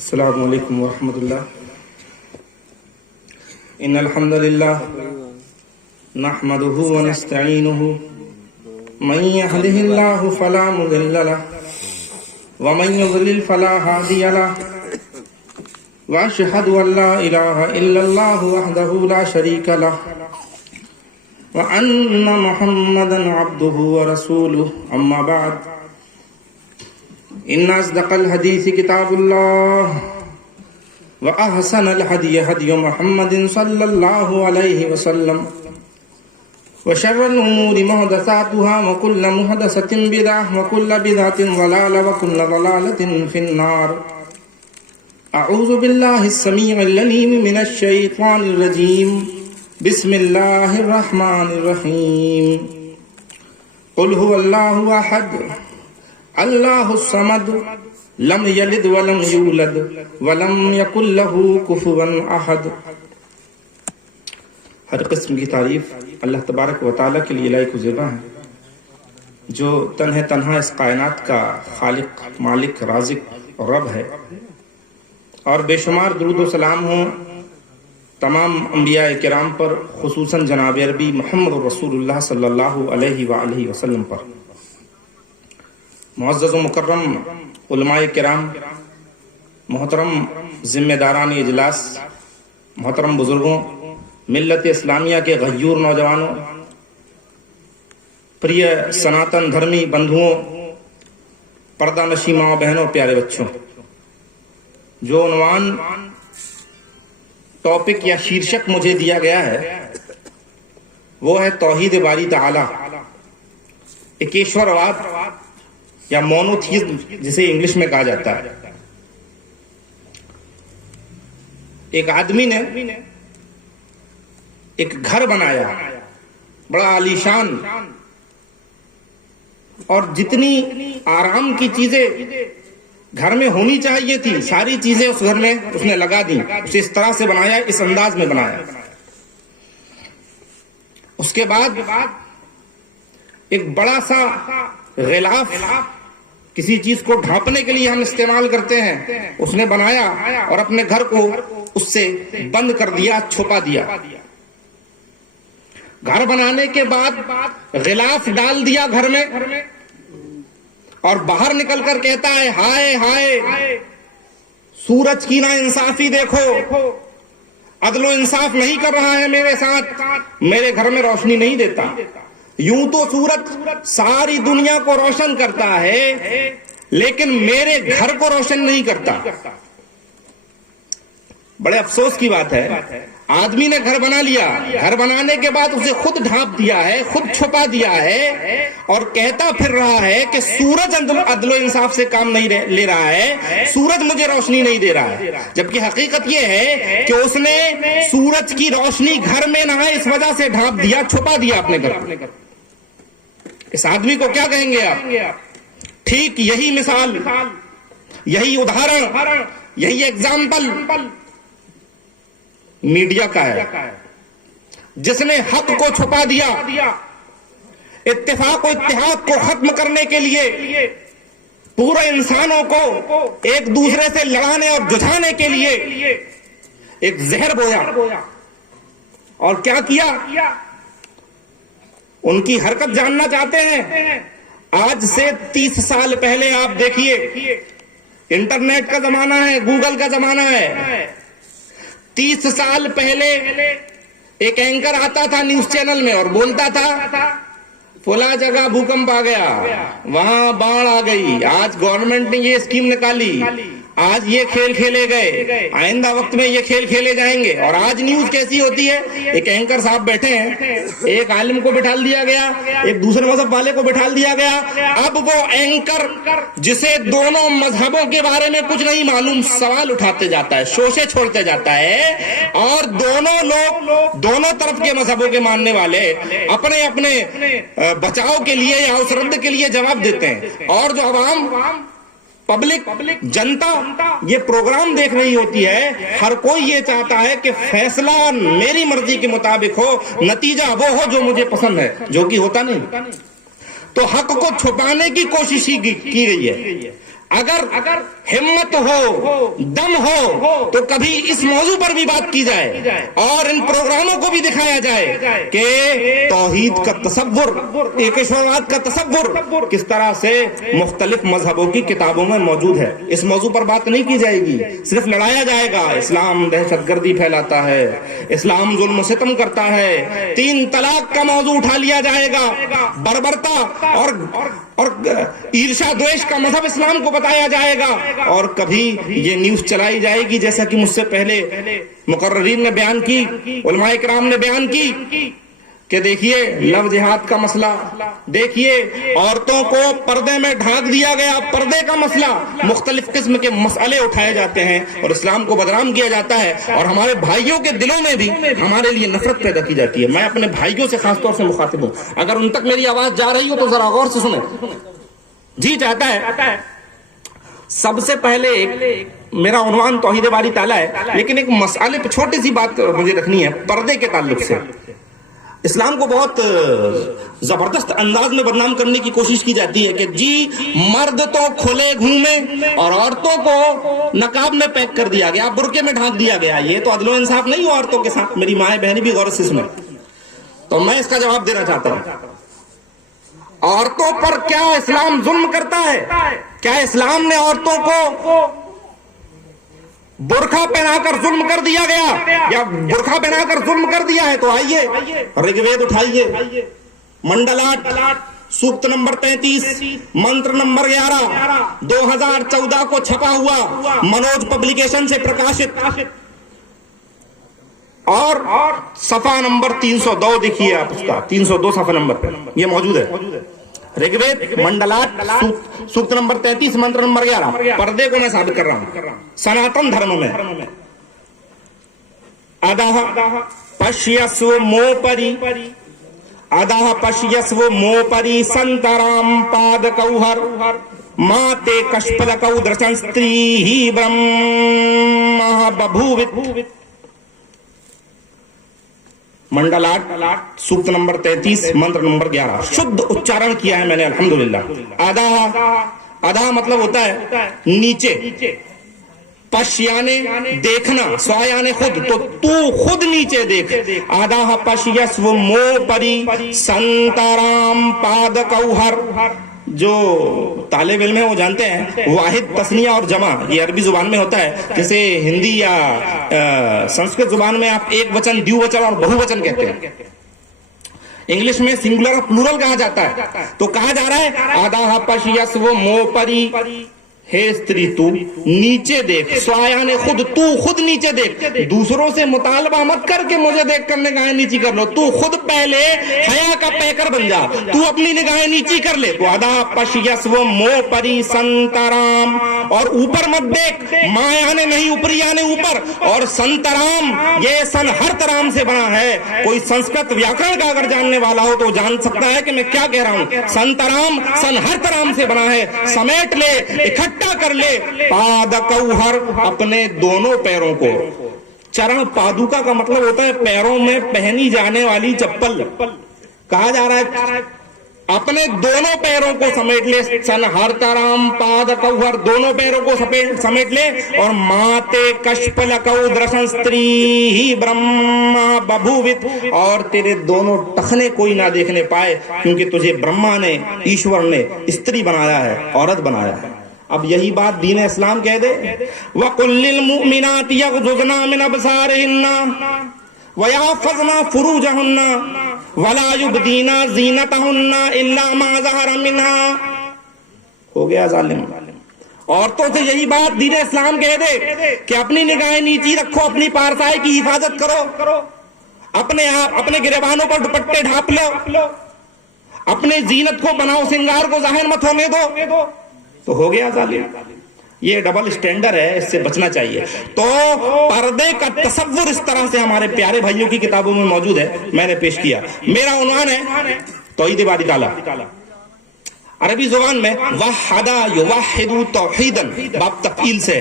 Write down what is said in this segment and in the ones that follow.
السلام علیکم ورحمۃ اللہ. ان الحمد للہ نحمده ونستعینه من يهده الله فلا مضل له ومن يضلل فلا هادي له واشهد ان لا اله الا الله وحده لا شريك له وان محمدا عبده ورسوله. اما بعد ان اصدق الحديث كتاب الله واحسن الهدي هدي محمد صلى الله عليه وسلم وشر الامور محدثاتها وكل محدثة بدعة وكل بدعة ضلالة وكل ضلالة في النار. اعوذ بالله السميع العليم من الشيطان الرجيم. بسم الله الرحمن الرحيم. قل هو الله احد اللہ الصمد لم یلد ولم یولد ولم یکن له کفوا احد. ہر قسم کی تعریف اللہ تبارک و تعالیٰ کے لیے لائق و زیبا ہے، جو تنہا اس کائنات کا خالق، مالک، رازق اور رب ہے. اور بے شمار درود و سلام ہوں تمام انبیاء کرام پر، خصوصاً جناب عربی محمد رسول اللہ صلی اللہ علیہ وآلہ وسلم پر. معزز و مکرم علماء کرام، محترم ذمہ داران اجلاس، محترم بزرگوں، ملت اسلامیہ کے غیور نوجوانوں، پریہ سناتن دھرمی بندھوؤں، پردہ نشی ماں بہنوں، پیارے بچوں، جو عنوان، ٹاپک یا شیرشک مجھے دیا گیا ہے وہ ہے توحید باری تعالی، ایکیشور واد یا مونوتھیزم جسے انگلش میں کہا جاتا ہے. ایک آدمی نے ایک گھر بنایا بڑا عالیشان، اور جتنی آرام کی چیزیں گھر میں ہونی چاہیے تھی ساری چیزیں اس گھر میں اس نے لگا دی. اسے اس طرح سے بنایا، اس انداز میں بنایا. اس کے بعد ایک بڑا سا غلاف، کسی چیز کو ڈھانپنے کے لیے ہم استعمال کرتے ہیں، اس نے بنایا اور اپنے گھر کو اس سے بند کر دیا، چھپا دیا. گھر بنانے کے بعد غلاف ڈال دیا گھر میں، اور باہر نکل کر کہتا ہے ہائے ہائے سورج کی نا انصافی دیکھو، عدل و انصاف نہیں کر رہا ہے میرے ساتھ، میرے گھر میں روشنی نہیں دیتا. یوں تو سورج ساری دنیا کو روشن کرتا ہے لیکن میرے گھر کو روشن نہیں کرتا. بڑے افسوس کی بات ہے، آدمی نے گھر بنا لیا، گھر بنانے کے بعد اسے خود ڈھانپ دیا ہے، خود چھپا دیا ہے، اور کہتا پھر رہا ہے کہ سورج عدل و انصاف سے کام نہیں لے رہا ہے، سورج مجھے روشنی نہیں دے رہا ہے. جبکہ حقیقت یہ ہے کہ اس نے سورج کی روشنی گھر میں نہ ہے اس وجہ سے ڈھانپ دیا، چھپا دیا اپنے گھر. اس آدمی کو کیا کہیں گے آپ؟ ٹھیک یہی مثال، یہی ادھارن، یہی ایگزامپل میڈیا کا ہے، جس نے حق کو چھپا دیا، اتفاق و اتحاد کو ختم کرنے کے لیے، پورے انسانوں کو ایک دوسرے سے لڑانے اور جھانے کے لیے ایک زہر بویا. اور کیا کیا؟ ان کی حرکت جاننا چاہتے ہیں؟ آج سے 30 سال پہلے آپ دیکھیے، انٹرنیٹ کا زمانہ ہے، گوگل کا زمانہ ہے. 30 سال پہلے ایک اینکر آتا تھا نیوز چینل میں اور بولتا تھا فلاں جگہ بھوکمپ آ گیا، وہاں باڑھ آ گئی، آج گورنمنٹ نے یہ اسکیم نکالی، آج یہ کھیل کھیلے گئے، آئندہ وقت میں یہ کھیل کھیلے جائیں گے. اور آج نیوز کیسی ہوتی ہے؟ ایک اینکر صاحب بیٹھے ہیں، ایک عالم کو بٹھال دیا گیا، ایک دوسرے مذہب والے کو بٹھال دیا گیا. اب وہ اینکر جسے دونوں مذہبوں کے بارے میں کچھ نہیں معلوم، سوال اٹھاتے جاتا ہے، شوشے چھوڑتے جاتا ہے، اور دونوں لوگ، دونوں طرف کے مذہبوں کے ماننے والے اپنے اپنے بچاؤ کے لیے یا اس رد کے لیے جواب دیتے ہیں. اور جو عوام، پبلک، جنتا یہ پروگرام دیکھ رہی ہوتی ہے، ہر کوئی یہ چاہتا ہے کہ فیصلہ میری مرضی کے مطابق ہو، نتیجہ وہ ہو جو مجھے پسند ہے، جو کہ ہوتا نہیں. تو حق کو چھپانے کی کوشش کی گئی ہے. اگر ہمت ہو، دم ہو تو کبھی اس موضوع پر بھی بات کی جائے اور ان پروگراموں کو بھی دکھایا جائے کہ توحید کا تصور، ایکشورواد کا تصور کس طرح سے مختلف مذہبوں کی کتابوں میں موجود ہے۔ اس موضوع پر بات نہیں کی جائے گی، صرف لڑایا جائے گا اسلام دہشت گردی پھیلاتا ہے، اسلام ظلم و ستم کرتا ہے، 3 طلاق کا موضوع اٹھا لیا جائے گا، بربرتا اور عرشا دویش کا مذہب اسلام کو بتایا جائے گا، اور کبھی یہ نیوز چلائی جائے گی جیسا کہ مجھ سے پہلے مقررین نے بیان کی، علماء کرام نے بیان کی کہ دیکھیے لو جہاد کا مسئلہ، دیکھیے عورتوں کو پردے میں ڈھانک دیا گیا، پردے کا مسئلہ، مختلف قسم کے مسئلے اٹھائے جاتے ہیں اور اسلام کو بدنام کیا جاتا ہے، اور ہمارے بھائیوں کے دلوں میں بھی ہمارے لیے نفرت پیدا کی جاتی ہے۔ میں اپنے بھائیوں سے خاص طور سے مخاطب ہوں، اگر ان تک میری آواز جا رہی ہو تو ذرا غور سے سنیں۔ جی چاہتا ہے سب سے پہلے میرا عنوان توحید باری تعالیٰ ہے، لیکن ایک مسئلے پہ چھوٹی سی بات مجھے رکھنی ہے پردے کے تعلق سے۔ اسلام کو بہت زبردست انداز میں بدنام کرنے کی کوشش کی جاتی ہے کہ جی مرد تو کھلے گھومے اور عورتوں کو نقاب میں پیک کر دیا گیا، برقعے میں ڈھانک دیا گیا۔ یہ تو عدل و انصاف نہیں ہو عورتوں کے ساتھ، میری مائیں بہنیں بھی غور سے سنیں۔ تو میں اس کا جواب دینا چاہتا ہوں، عورتوں پر کیا اسلام ظلم کرتا ہے؟ کیا اسلام نے عورتوں کو برقع پہنا کر ظلم کر دیا گیا یا برقع پہنا کر ظلم کر دیا ہے؟ تو آئیے رگ وید اٹھائیے، منڈلاٹ سوکت نمبر 33 منتر نمبر 11 2014 کو چھپا ہوا، منوج پبلیکیشن سے پرکاشت، اور صفحہ نمبر 302 دیکھیے آپ، اس کا 302 صفحہ نمبر پہ یہ موجود ہے۔ رگ وید منڈلاٹ سوکت نمبر 33 منتر نمبر 11، پردے کو میں ثابت کر رہا ہوں۔ سناتن دھرم میں ادہ پشیسو موپری، ادہ پشیسو موپری سنترام پاد کوہر ماتے کشپلکو درشن ستری ہی برہما ببھووت۔ منڈلاٹ سوکت نمبر 33 منتر نمبر 11، شدھ اچارن کیا ہے میں نے الحمدللہ۔ آدھا مطلب ہوتا ہے نیچے، پش یعنی دیکھنا، سوا یعنی خود، تو تو خود نیچے دیکھ۔ آدھا پش یس و مو پری سنتارام پاد کوہر، جو طالب علم ہے وہ جانتے ہیں واحد تثنیہ اور جمع یہ عربی زبان میں ہوتا ہے، جیسے ہندی یا سنسکرت زبان میں آپ ایک وچن، دیو وچن اور بہو وچن کہتے ہیں، انگلش میں سنگولر اور پلورل کہا جاتا ہے۔ تو کہا جا رہا ہے آدھا پش یس و مو پری، ہے استری تو نیچے دیکھ، سوایان خود، تو خود نیچے دیکھ، دوسروں سے مطالبہ مت کر کے مجھے دیکھ کر نگاہیں نیچی کر لو، تو خود پہلے حیا کا پیکر بن جا، تو اپنی نگاہیں نیچی کر لے۔ تو ادا پش یس و مو پری سنترام، اور اوپر مت دیکھ، ماں یعنی نہیں اوپری یعنی اوپر، اور سنترام یہ سن ہر ترام سے بنا ہے۔ کوئی سنسکرت ویاکرن کا اگر جاننے والا ہو تو جان سکتا ہے کہ میں کیا کہہ رہا ہوں۔ سنترام سن ہر ترام سے بنا ہے، سمیٹ لے، اکٹھا کر لے۔ پاد کوہر، اپنے دونوں پیروں کو، چرن پادوکا کا مطلب ہوتا ہے پیروں میں پہنی جانے والی چپل، کہا جا رہا ہے اپنے دونوں پیروں کو سمیٹ لے۔ سن ہر ترام پاد کوہر، دونوں پیروں کو سمیٹ لے، اور ماتے کشپلکو درشن ستری ہی برہما ببھووت، اور تیرے دونوں ٹخنے کوئی نہ دیکھنے پائے، کیونکہ تجھے برہما نے، ایشور نے استری بنایا ہے، عورت بنایا ہے۔ اب یہی بات دین اسلام کہہ دے، وَقُلْ لِلْمُؤْمِنَاتِ يَغْضُضْنَ مِنْ أَبْصَارِهِنَّ وَيَحْفَظْنَ فُرُوجَهُنَّ وَلَا يُبْدِينَ زِينَتَهُنَّ إِلَّا مَا ظَهَرَ مِنْهَا۔ ہو گیا ظالم، عورتوں سے یہی بات دین اسلام کہہ دے کہ اپنی نگاہیں نیچی رکھو، اپنی پارسائی کی حفاظت کرو، اپنے گریبانوں پر دوپٹے ڈھانپ لو، اپنے زینت کو، بناؤ سنگار کو ظاہر مت ہونے دو، تو ہو گیا ظالم۔ یہ ڈبل اسٹینڈر ہے، اس سے بچنا چاہیے۔ تو پردے کا تصور اس طرح سے ہمارے پیارے بھائیوں کی کتابوں میں موجود ہے، میں نے پیش کیا۔ میرا عنوان ہے توحید باری تعالیٰ۔ عربی زبان میں وحدہ یوحد توحیدن، باب تفعیل سے،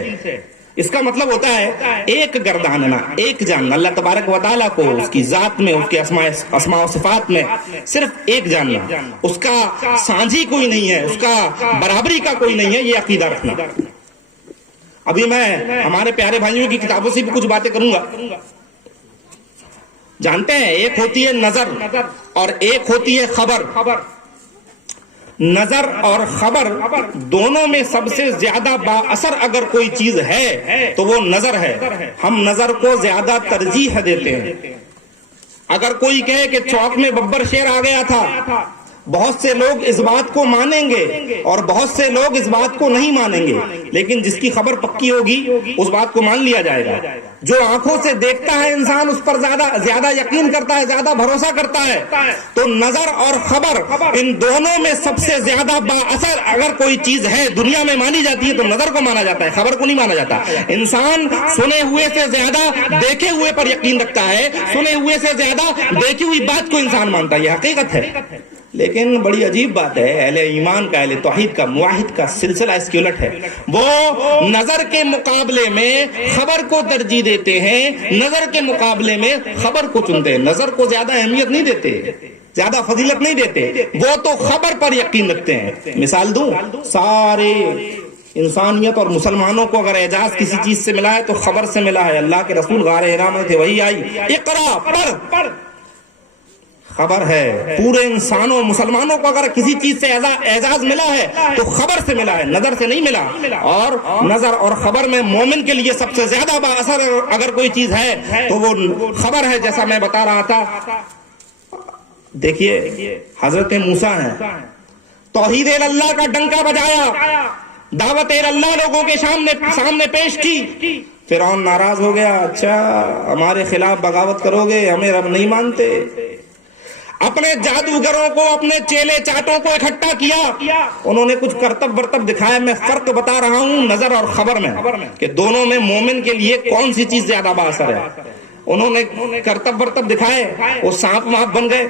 اس کا مطلب ہوتا ہے ایک گرداننا، ایک جاننا، اللہ تبارک و تعالیٰ کو اس کی ذات میں، اس کے اسماء و صفات میں صرف ایک جاننا، اس کا سانجھی کوئی نہیں ہے، اس کا برابری کا کوئی نہیں ہے، یہ عقیدہ رکھنا۔ ابھی میں ہمارے پیارے بھائیوں کی کتابوں سے بھی کچھ باتیں کروں گا۔ جانتے ہیں ایک ہوتی ہے نظر اور ایک ہوتی ہے خبر۔ نظر اور خبر دونوں میں سب سے زیادہ با اثر اگر کوئی چیز ہے تو وہ نظر ہے۔ ہم نظر کو زیادہ ترجیح دیتے ہیں۔ اگر کوئی کہے کہ چوک میں ببر شیر آ گیا تھا، بہت سے لوگ اس بات کو مانیں گے اور بہت سے لوگ اس بات کو نہیں مانیں گے، لیکن جس کی خبر پکی ہوگی اس بات کو مان لیا جائے گا۔ جو آنکھوں سے دیکھتا ہے انسان اس پر زیادہ یقین کرتا ہے، زیادہ بھروسہ کرتا ہے۔ تو نظر اور خبر ان دونوں میں سب سے زیادہ با اثر اگر کوئی چیز ہے دنیا میں مانی جاتی ہے تو نظر کو مانا جاتا ہے، خبر کو نہیں مانا جاتا۔ انسان سنے ہوئے سے زیادہ دیکھے ہوئے پر یقین رکھتا ہے، سنے ہوئے سے زیادہ دیکھی ہوئی بات کو انسان مانتا ہے، یہ حقیقت ہے۔ لیکن بڑی عجیب بات ہے، اہل ایمان کا، اہل توحید کا، موحد کا سلسلہ اس کی الٹ ہے۔ وہ نظر کے مقابلے میں خبر کو ترجیح دیتے ہیں، نظر کے مقابلے میں خبر کو چنتے ہیں، نظر کو زیادہ اہمیت نہیں دیتے، زیادہ فضیلت نہیں دیتے، وہ تو خبر پر یقین رکھتے ہیں۔ مثال دوں، سارے انسانیت اور مسلمانوں کو اگر اعجاز کسی چیز سے ملا ہے تو خبر سے ملا ہے۔ اللہ کے رسول غار حرا میں تھے، وہی آئی، اقرا، پڑھ، خبر ہے۔ پورے انسانوں مسلمانوں کو اگر کسی چیز سے اعزاز ملا ہے تو خبر سے ملا ہے، نظر سے نہیں ملا۔ اور نظر اور خبر میں مومن کے لیے سب سے زیادہ با اثر اگر کوئی چیز ہے تو وہ خبر ہے، جیسا میں بتا رہا تھا۔ دیکھیے حضرت موسیٰ ہیں، توحید اللہ کا ڈنکا بجایا، دعوت اللہ لوگوں کے سامنے پیش کی۔ فرعون ناراض ہو گیا، اچھا ہمارے خلاف بغاوت کرو گے، ہمیں رب نہیں مانتے۔ اپنے جادوگروں کو، اپنے چیلے چاٹوں کو اکٹھا کیا، انہوں نے کچھ کرتب ورتب دکھایا۔ میں فرق بتا رہا ہوں نظر اور خبر میں کہ دونوں میں مومن کے لیے کون سی چیز زیادہ با اثر ہے۔ انہوں نے کرتب ورتب دکھائے، وہ سانپ وانپ بن گئے۔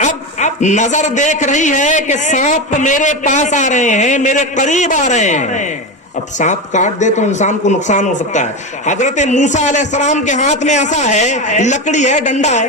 اب نظر دیکھ رہی ہے کہ سانپ میرے پاس آ رہے ہیں، میرے قریب آ رہے ہیں، اب سانپ کاٹ دے تو انسان کو نقصان ہو سکتا ہے۔ حضرت موسیٰ علیہ السلام کے ہاتھ میں عصا ہے، لکڑی ہے، ڈنڈا ہے،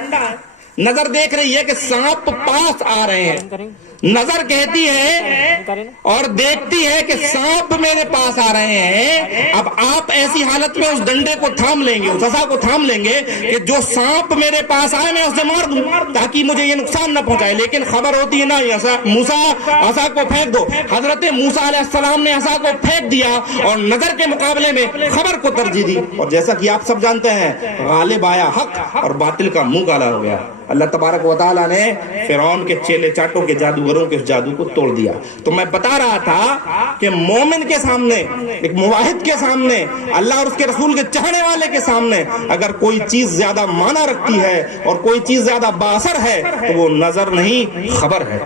نظر دیکھ رہی ہے کہ سانپ پاس آ رہے ہیں، نظر کہتی ہے اور دیکھتی ہے کہ سانپ میرے پاس آ رہے ہیں۔ اب آپ ایسی حالت میں اس ڈنڈے کو تھام لیں گے، اس عصا کو تھام لیں گے کہ جو سانپ میرے پاس آئے میں اسے مار دوں تاکہ مجھے یہ نقصان نہ پہنچائے۔ لیکن خبر ہوتی ہے نا، موسیٰ عصا کو پھینک دو۔ حضرت موسیٰ علیہ السلام نے عصا کو پھینک دیا اور نظر کے مقابلے میں خبر کو ترجیح دی، اور جیسا کہ آپ سب جانتے ہیں غالب آیا حق اور باطل کا منہ کالا ہو گیا۔ اللہ تبارک و تعالیٰ نے فرعون کے چیلے چاٹوں کے جادوگروں کے اس جادو کو توڑ دیا۔ تو میں بتا رہا تھا کہ مومن کے سامنے، ایک موحد کے سامنے، اللہ اور اس کے رسول کے چاہنے والے کے سامنے اگر کوئی چیز زیادہ معنی رکھتی ہے اور کوئی چیز زیادہ بااثر ہے تو وہ نظر نہیں، خبر ہے۔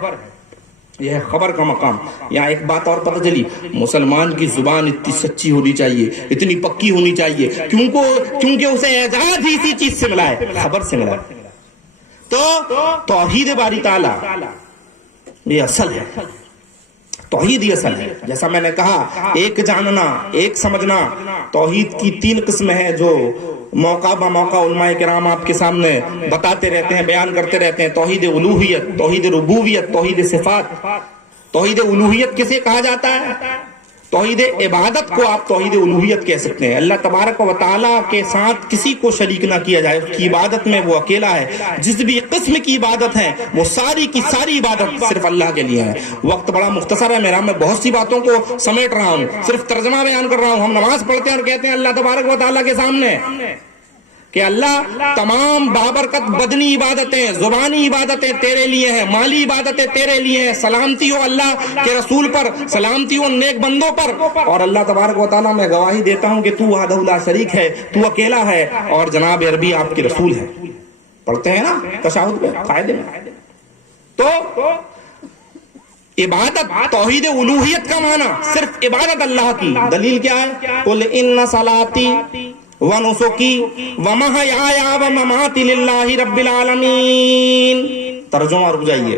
یہ ہے خبر کا مقام۔ یہاں ایک بات اور پتہ چلی، مسلمان کی زبان اتنی سچی ہونی چاہیے، اتنی پکی ہونی چاہیے، کیونکہ اسے اعزاز ہی اسی چیز سے ملا ہے، خبر سے ملا ہے۔ تو توحید باری تعالیٰ یہ اصل ہے، توحید یہ اصل ہے۔ جیسا میں نے کہا، ایک جاننا، ایک سمجھنا۔ توحید کی 3 قسمیں ہیں جو موقع بہ موقع علماء کرام آپ کے سامنے بتاتے رہتے ہیں، بیان کرتے رہتے ہیں۔ توحید الوہیت، توحید ربوبیت، توحید صفات۔ توحید الوہیت کسے کہا جاتا ہے؟ توحید عبادت کو آپ توحید الوہیت کہہ سکتے ہیں۔ اللہ تبارک و تعالیٰ کے ساتھ کسی کو شریک نہ کیا جائے، اس کی عبادت میں وہ اکیلا ہے۔ جس بھی قسم کی عبادت ہے وہ ساری کی ساری عبادت صرف اللہ کے لیے ہے۔ وقت بڑا مختصر ہے میرا، میں بہت سی باتوں کو سمیٹ رہا ہوں، صرف ترجمہ بیان کر رہا ہوں۔ ہم نماز پڑھتے ہیں اور کہتے ہیں اللہ تبارک و تعالیٰ کے سامنے کہ اللہ تمام بابرکت بدنی عبادتیں، زبانی عبادتیں تیرے لیے ہیں، مالی عبادتیں تیرے لیے ہیں۔ سلامتی ہو اللہ کے رسول پر، سلامتی ہو نیک بندوں پر، اور اللہ تبارک و تعالیٰ میں گواہی دیتا ہوں کہ تو وحدہ لا شریک ہے، تو اکیلا ہے، اور جناب عربی آپ کے رسول ہے۔ پڑھتے ہیں نا تشہد میں، قاعدے میں۔ تو عبادت، توحید الوہیت کا معنی صرف عبادت اللہ کی۔ دلیل کیا ہے؟ قل ان صلاتی وَنُسُكِي وَمَحْيَايَ وَمَمَاتِي لِلَّهِ رَبِّ الْعَالَمِينَ۔ ترجمہ رک جائیے۔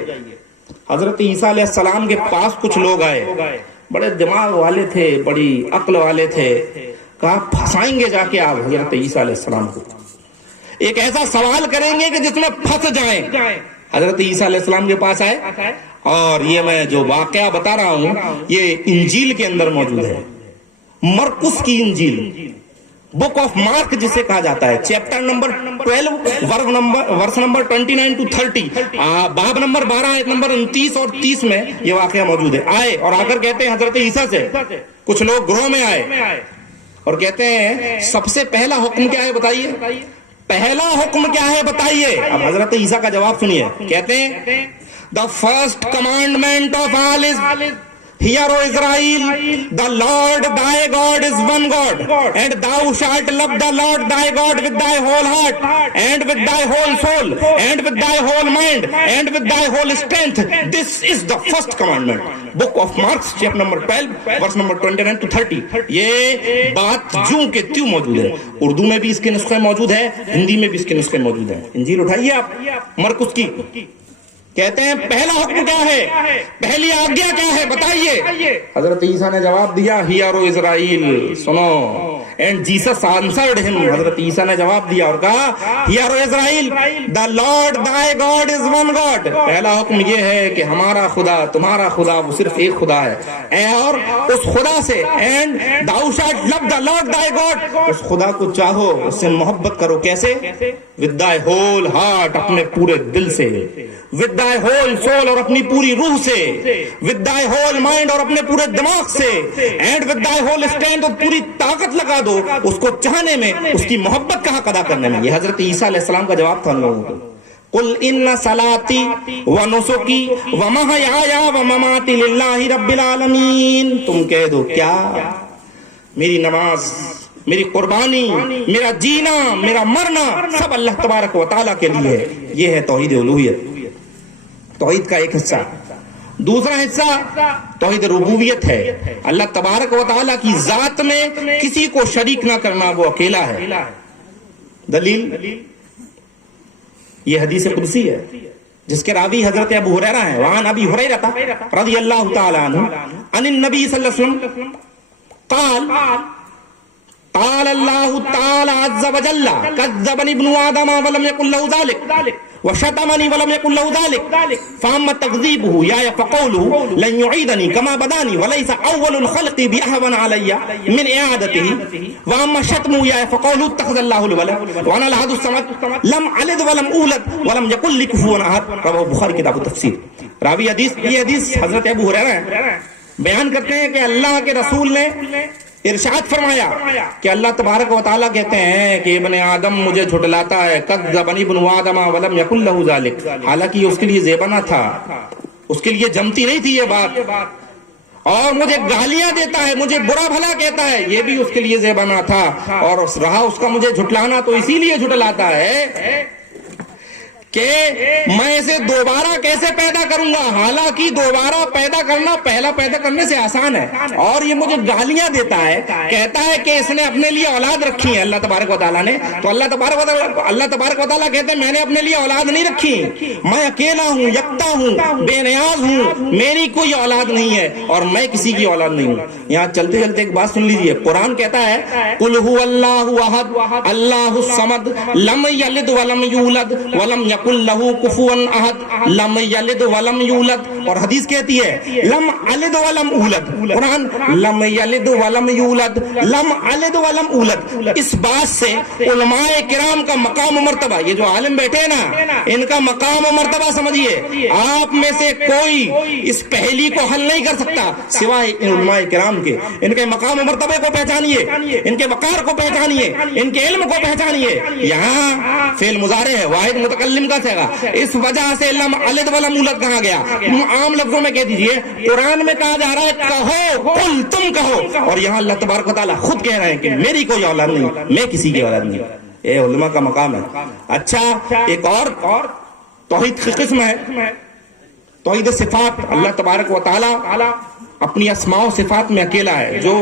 حضرت عیسیٰ علیہ السلام کے پاس کچھ لوگ آئے، بڑے دماغ والے تھے، بڑی عقل والے تھے، کہا پھنسائیں گے جا کے آپ حضرت عیسیٰ علیہ السلام کو، ایک ایسا سوال کریں گے کہ جس میں پھنس جائیں۔ حضرت عیسیٰ علیہ السلام کے پاس آئے، اور یہ میں جو واقعہ بتا رہا ہوں یہ انجیل کے اندر موجود ہے، مرقس کی انجیل، بک آف مارک جسے کہا جاتا ہے، chapter number 12 verse number 29 to 30، باب نمبر 12 آیت نمبر 29 اور 30 میں یہ واقعہ موجود ہے۔ آئے اور آ کر کہتے ہیں حضرت عیسیٰ سے، کچھ لوگ گروہ میں آئے اور کہتے ہیں سب سے پہلا حکم کیا ہے بتائیے، پہلا حکم کیا ہے بتائیے۔ اب حضرت عیسیٰ کا جواب سنیے، کہتے ہیں the first commandment of all is, hear O Israel, the Lord thy God is one God, and thou shalt love the Lord thy God with thy whole heart, and with thy whole soul, and with thy whole mind, and with thy whole strength. This is the first commandment. Book of Mark, chapter number 12, verse number 29 to 30. یہ بات جوں کے تیوں موجود ہے، اردو میں بھی اس کے نسخے موجود ہے، ہندی میں بھی اس کے نسخے موجود ہیں۔ انجیل اٹھائیے آپ مرقس کی، کہتے ہیں پہلا حکم کیا ہے، پہلی آگیا کیا ہے بتائیے۔ حضرت عیسیٰ نے جواب دیا، ہیئر او اسرائیل، سنو۔ اینڈ جیسس آنسرڈ ہم، حضرت عیسیٰ نے جواب دیا اور کہا، hear O Israel, the Lord thy God is one God. پہلا حکم یہ ہے کہ ہمارا خدا، تمہارا خدا وہ صرف ایک خدا ہے، اور اس خدا سے، and thou shalt love the Lord thy God، اس خدا کو چاہو، اس سے محبت کرو، کیسے؟ with thy whole heart، اپنے پورے دل سے، with thy whole soul، اور اپنی پوری روح سے، with thy whole mind، اور اپنے پورے دماغ سے، and with thy whole strength، اور پوری طاقت لگا دو اس کو چاہنے میں، اس کی محبت کا حق ادا کرنے میں۔ یہ حضرت عیسیٰ علیہ السلام کا جواب تھا ان لوگوں کو۔ قل ان صلاتی ونسکی ومحیایا ومماتی للہ رب العالمین، تم کہہ دو کیا میری نماز، میری قربانی، میرا جینا، میرا مرنا سب اللہ تبارک و تعالیٰ کے لیے ہے۔ یہ ہے توحید الوہیت، توحید کا ایک حصہ۔ دوسرا حصہ توحید ربوبیت ہے، اللہ تبارک و تعالیٰ کی ذات میں کسی کو شریک نہ کرنا، وہ اکیلا ہے۔ دلیل یہ حدیث قدسی ہے جس کے راوی حضرت ابو ہریرہ ہیں، وعن ابی ہریرہ رضی اللہ تعالی عنہ عن النبی صلی اللہ علیہ وسلم قال قال اللہ تعالی عز وجل کذبنی ابن آدم ولم یکن له ذلك وشتمني ولم يكن له ذلك فاما تكذيبه يا فقوله لن يعيدني كما بداني وليس اول الخلق باهون علي من اعادته واما شتمه يا فقوله اتخذ الله الولد وانا الاحد الصمد لم الد ولم اولد ولم يكن لي كفوا احد، رواه البخاری کتاب التفسیر۔ راوی حدیث، یہ حدیث حضرت ابو ہریرہ ہیں، بیان کرتے ہیں کہ اللہ کے رسول نے ارشاد فرمایا کہ اللہ تبارک و تعالیٰ کہتے ہیں کہ ابن آدم مجھے جھٹلاتا ہے، کذبنی ابن آدم ولم یکن لہ ذلک، حالانکہ اس کے لیے زیبا نہ تھا، اس کے لیے جمتی نہیں تھی یہ بات، اور مجھے گالیاں دیتا ہے، مجھے برا بھلا کہتا ہے، یہ بھی اس کے لیے زیبا نہ تھا، اور رہا اس کا مجھے جھٹلانا تو اسی لیے جھٹلاتا ہے کہ میں اسے دوبارہ کیسے پیدا کروں گا، حالانکہ دوبارہ پیدا کرنا پہلا پیدا کرنے سے آسان ہے، اور یہ مجھے گالیاں دیتا ہے، کہتا ہے کہ اس نے اپنے لیے اولاد رکھی ہے اللہ تبارک و تعالیٰ نے، تو اللہ تبارک و تعالیٰ کہتے ہیں میں نے اپنے لیے اولاد نہیں رکھی، میں اکیلا ہوں، یکتا ہوں، بے نیاز ہوں، میری کوئی اولاد نہیں ہے اور میں کسی کی اولاد نہیں ہوں۔ یہاں چلتے چلتے ایک بات سن لیجئے، قرآن کہتا ہے قل هو اللہ احد اللہ الصمد لم یلد ولم یولد ولم یکن لہ کفوا احد لم یلد ولم یولد، اور حدیث کہتی ہے لم الد ولم اولد، قرآن لم یلد ولم یولد لم الد ولم اولد۔ اس بات سے علماء کرام کا مقام و مرتبہ، یہ جو عالم بیٹھے ہیں نا ان کا مقام و مرتبہ سمجھیے، آپ میں سے کوئی اس پہلی کو حل نہیں کر سکتا سوائے ان علماء کرام کے، ان کے مقام و مرتبے کو پہچانیے، ان کے وقار کو پہچانیے، ان کے علم کو پہچانیے۔ یہاں فعل مضارع ہے، واحد متکلم کا صیغہ، اس وجہ سے لم الد ولم اولد کہا گیا۔ عام لفظوں میں کہہ دیجئے، قرآن میں کہا جا رہا ہے کہو، قل تم کہو، اور یہاں اللہ تبارک و تعالیٰ خود کہہ رہے ہیں کہ میری کوئی اولاد نہیں، میں کسی کی اولاد نہیں، یہ علماء کا مقام ہے۔ اچھا ایک اور توحید کی قسم ہے توحید صفات، اللہ تبارک و تعالیٰ اپنی اسماء و صفات میں اکیلا ہے. جو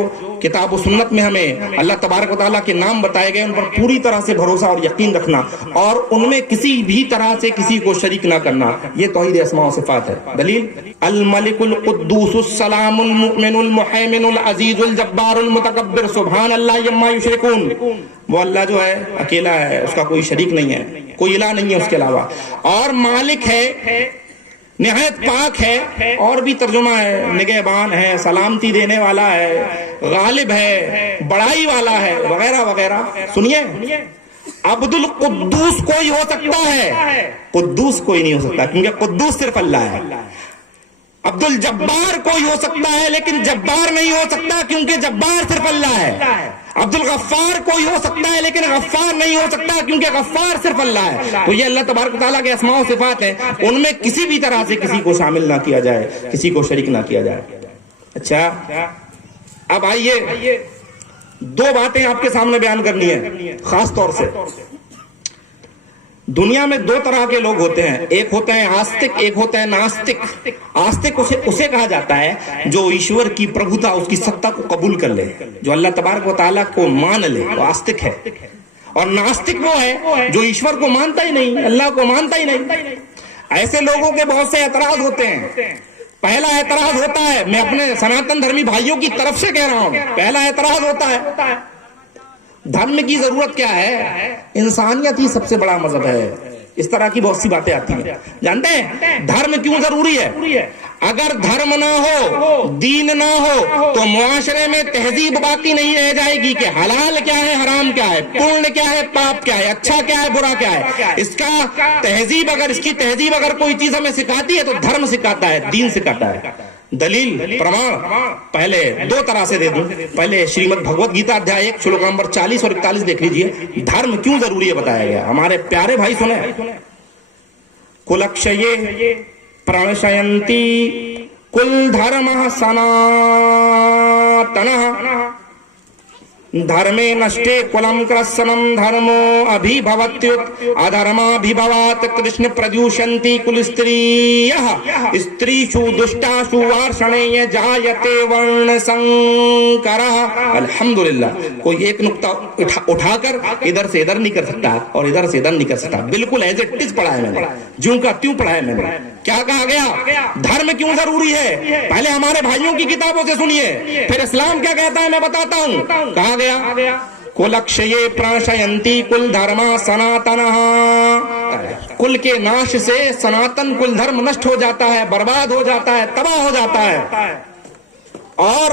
کتاب و سنت میں ہمیں اللہ تبارک و تعالیٰ کے نام بتائے گئے ان پر پوری طرح سے بھروسہ اور یقین رکھنا اور ان میں کسی بھی طرح سے کسی کو شریک نہ کرنا, یہ توحید اسماء و صفات ہے. دلیل الملک القدوس السلام المؤمن المحیمن العزیز الجبار المتکبر سبحان اللہ عما یشرکون. وہ اللہ جو ہے اکیلا ہے, اس کا کوئی شریک نہیں ہے, کوئی الہ نہیں ہے اس کے علاوہ, اور مالک ہے, نہایت پاک ہے, اور بھی ترجمہ ہے نگہبان ہے, سلامتی دینے والا ہے, غالب ہے, بڑائی والا ہے, وغیرہ وغیرہ. سنیے, عبد القدوس کوئی ہو سکتا ہے, قدوس کوئی نہیں ہو سکتا کیونکہ قدوس صرف اللہ ہے. عبد الجبار کوئی ہو سکتا ہے لیکن جبار نہیں ہو سکتا کیونکہ جبار صرف اللہ ہے. عبد الغفار کوئی ہو سکتا ہے لیکن غفار نہیں ہو سکتا کیونکہ غفار صرف اللہ ہے. تو یہ اللہ تبارک و تعالیٰ کے اسماء و صفات ہیں, ان میں کسی بھی طرح سے کسی کو شامل نہ کیا جائے, کسی کو شریک نہ کیا جائے. اچھا, اب آئیے دو باتیں آپ کے سامنے بیان کرنی ہے خاص طور سے. دنیا میں دو طرح کے لوگ ہوتے ہیں, ایک ہوتا ہے آستک, ایک ہوتا ہے ناستک. آستک اسے کہا جاتا ہے جو ایشور کی پربھوتا, اس کی ستا کو قبول کر لے, جو اللہ تبارک و تعالیٰ کو مان لے, وہ آستک ہے. اور ناستک وہ ہے جو ایشور کو مانتا ہی نہیں, اللہ کو مانتا ہی نہیں. ایسے لوگوں کے بہت سے اعتراض ہوتے ہیں. پہلا اعتراض ہوتا ہے, میں اپنے سناتن دھرمی بھائیوں کی طرف سے کہہ رہا ہوں, پہلا اعتراض ہوتا ہے دھرم کی ضرورت کیا ہے, انسانیت ہی سب سے بڑا مذہب ہے. اس طرح کی بہت سی باتیں آتی ہیں. جانتے ہیں دھرم کیوں ضروری ہے؟ اگر دھرم نہ ہو, دین نہ ہو, تو معاشرے میں تہذیب باقی نہیں رہ جائے گی کہ حلال کیا ہے, حرام کیا ہے, پُنیہ کیا ہے, پاپ کیا ہے, اچھا کیا ہے, برا کیا ہے. اس کی تہذیب اگر کوئی چیز ہمیں سکھاتی ہے تو دھرم سکھاتا ہے, دین سکھاتا ہے. دلیل پرمان پہلے دو طرح سے دے دوں. پہلے شریمد بھگوت گیتا ادھیائے 1 شلوک نمبر 40 اور 41 دیکھ لیجئے. دھرم کیوں ضروری ہے بتایا گیا. ہمارے پیارے بھائی سنیں, کلکشیے پرانشینتی کل دھرمః سناتنః دھرمے نشٹے کلم کرسنم دھرمو ابھیبھوتیت ادھرمابھیبھوات کرشن پردیوشنتی کلستریہ استریشو دشٹاشو وارشنے جایتے ورن سنکرہ. الحمدللہ, کوئی ایک نقطہ اٹھا کر ادھر سے ادھر نہیں کر سکتا اور ادھر سے ادھر نہیں کر سکتا. بالکل ایز اٹ از پڑھا ہے میں نے, جوں کا تیوں پڑھا ہے میں نے. کیا کہا گیا, دھرم کیوں ضروری ہے؟ پہلے ہمارے بھائیوں کی کتابوں سے سنیے, پھر اسلام کیا کہتا ہے میں بتاتا ہوں. کہا گیا کلکشیے پرانشینتی کل دھرما سناتنః, کل کے ناش سے سناتن کل دھرم نشٹ ہو جاتا ہے, برباد ہو جاتا ہے, تباہ ہو جاتا ہے. اور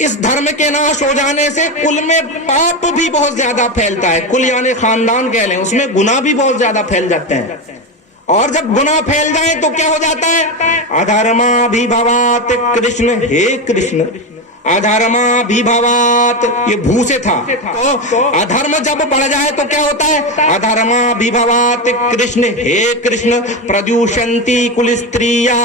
اس دھرم کے ناش ہو جانے سے کل میں پاپ بھی بہت زیادہ پھیلتا ہے. کل یعنی خاندان کہہ لیں, اس میں گناہ بھی بہت زیادہ پھیل جاتے ہیں. اور جب گناہ پھیل جائیں تو کیا ہو جاتا ہے, ادھرما بھی بھوات کرشن, ہے کرشن ادھرما بھی بھوات, یہ بھو سے تھا. تو ادھرم جب بڑھ جائے تو کیا ہوتا ہے, ادھرما بھی بھوات کرشن, ہے کرشن پردیوشنتی کل استریہ,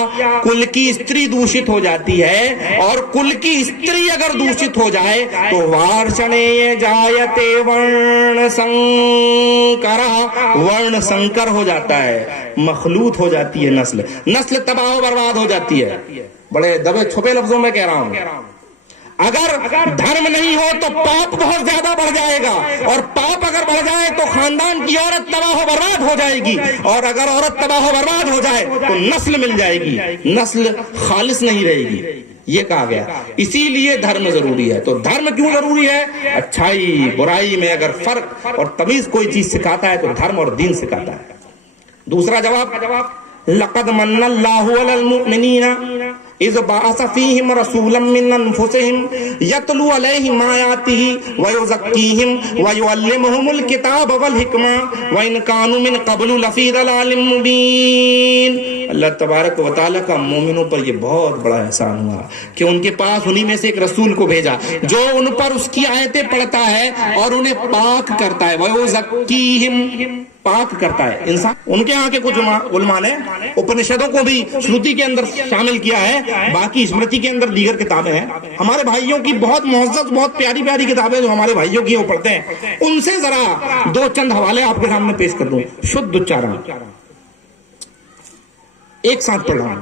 کل کی استری دوشت ہو جاتی ہے. اور کل کی استری اگر دوشت ہو جائے تو وارشنے جایتے ورن سنکرہ, ورن سنکر ہو جاتا ہے, مخلوط ہو جاتی ہے نسل, نسل تباہ و برباد ہو جاتی ہے. بڑے دبے چھپے لفظوں میں کہہ رہا ہوں, اگر دھرم نہیں ہو تو پاپ بہت زیادہ بڑھ جائے گا, اور پاپ اگر بڑھ جائے تو خاندان کی عورت تباہ و برباد ہو جائے گی, اور اگر عورت تباہ و برباد ہو جائے تو نسل مل جائے گی, نسل خالص نہیں رہے گی. یہ کہا گیا, اسی لیے دھرم ضروری ہے. تو دھرم کیوں ضروری ہے؟ اچھائی برائی میں اگر فرق اور تمیز کوئی چیز سکھاتا ہے تو دھرم اور دین سکھاتا ہے. دوسرا جواب, لقد من اللہ علی المؤمنین اذ بعث فیہم رسولا من انفسہم یتلو علیہم آیاتہ ویزکیہم ویعلمہم الکتاب والحکمہ وان کانوا من قبل لفی ضلال مبین. اللہ تبارک و تعالیٰ کا مومنوں پر یہ بہت بڑا احسان ہوا کہ ان کے پاس انہی میں سے ایک رسول کو بھیجا جو ان پر اس کی آیتیں پڑھتا ہے اور انہیں پاک کرتا ہے. ویزکیہم, پاک کرتا ہے. انسان ان کے ہاں کے کچھ علماء نے اپنشدوں کو بھی شروتی کے اندر شامل کیا ہے, باقی اسمرتی کے اندر دیگر کتابیں ہیں. ہمارے بھائیوں کی بہت معزز, بہت پیاری پیاری کتابیں جو ہمارے بھائیوں کی وہ پڑھتے ہیں, ان سے ذرا دو چند حوالے آپ کے سامنے پیش کر دوں. شدھ اچارن ایک ساتھ پڑھ رہا ہوں.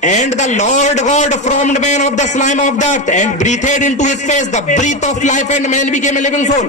And the Lord God formed man of the slime of the earth and breathed into his face the breath of life and man became a living soul।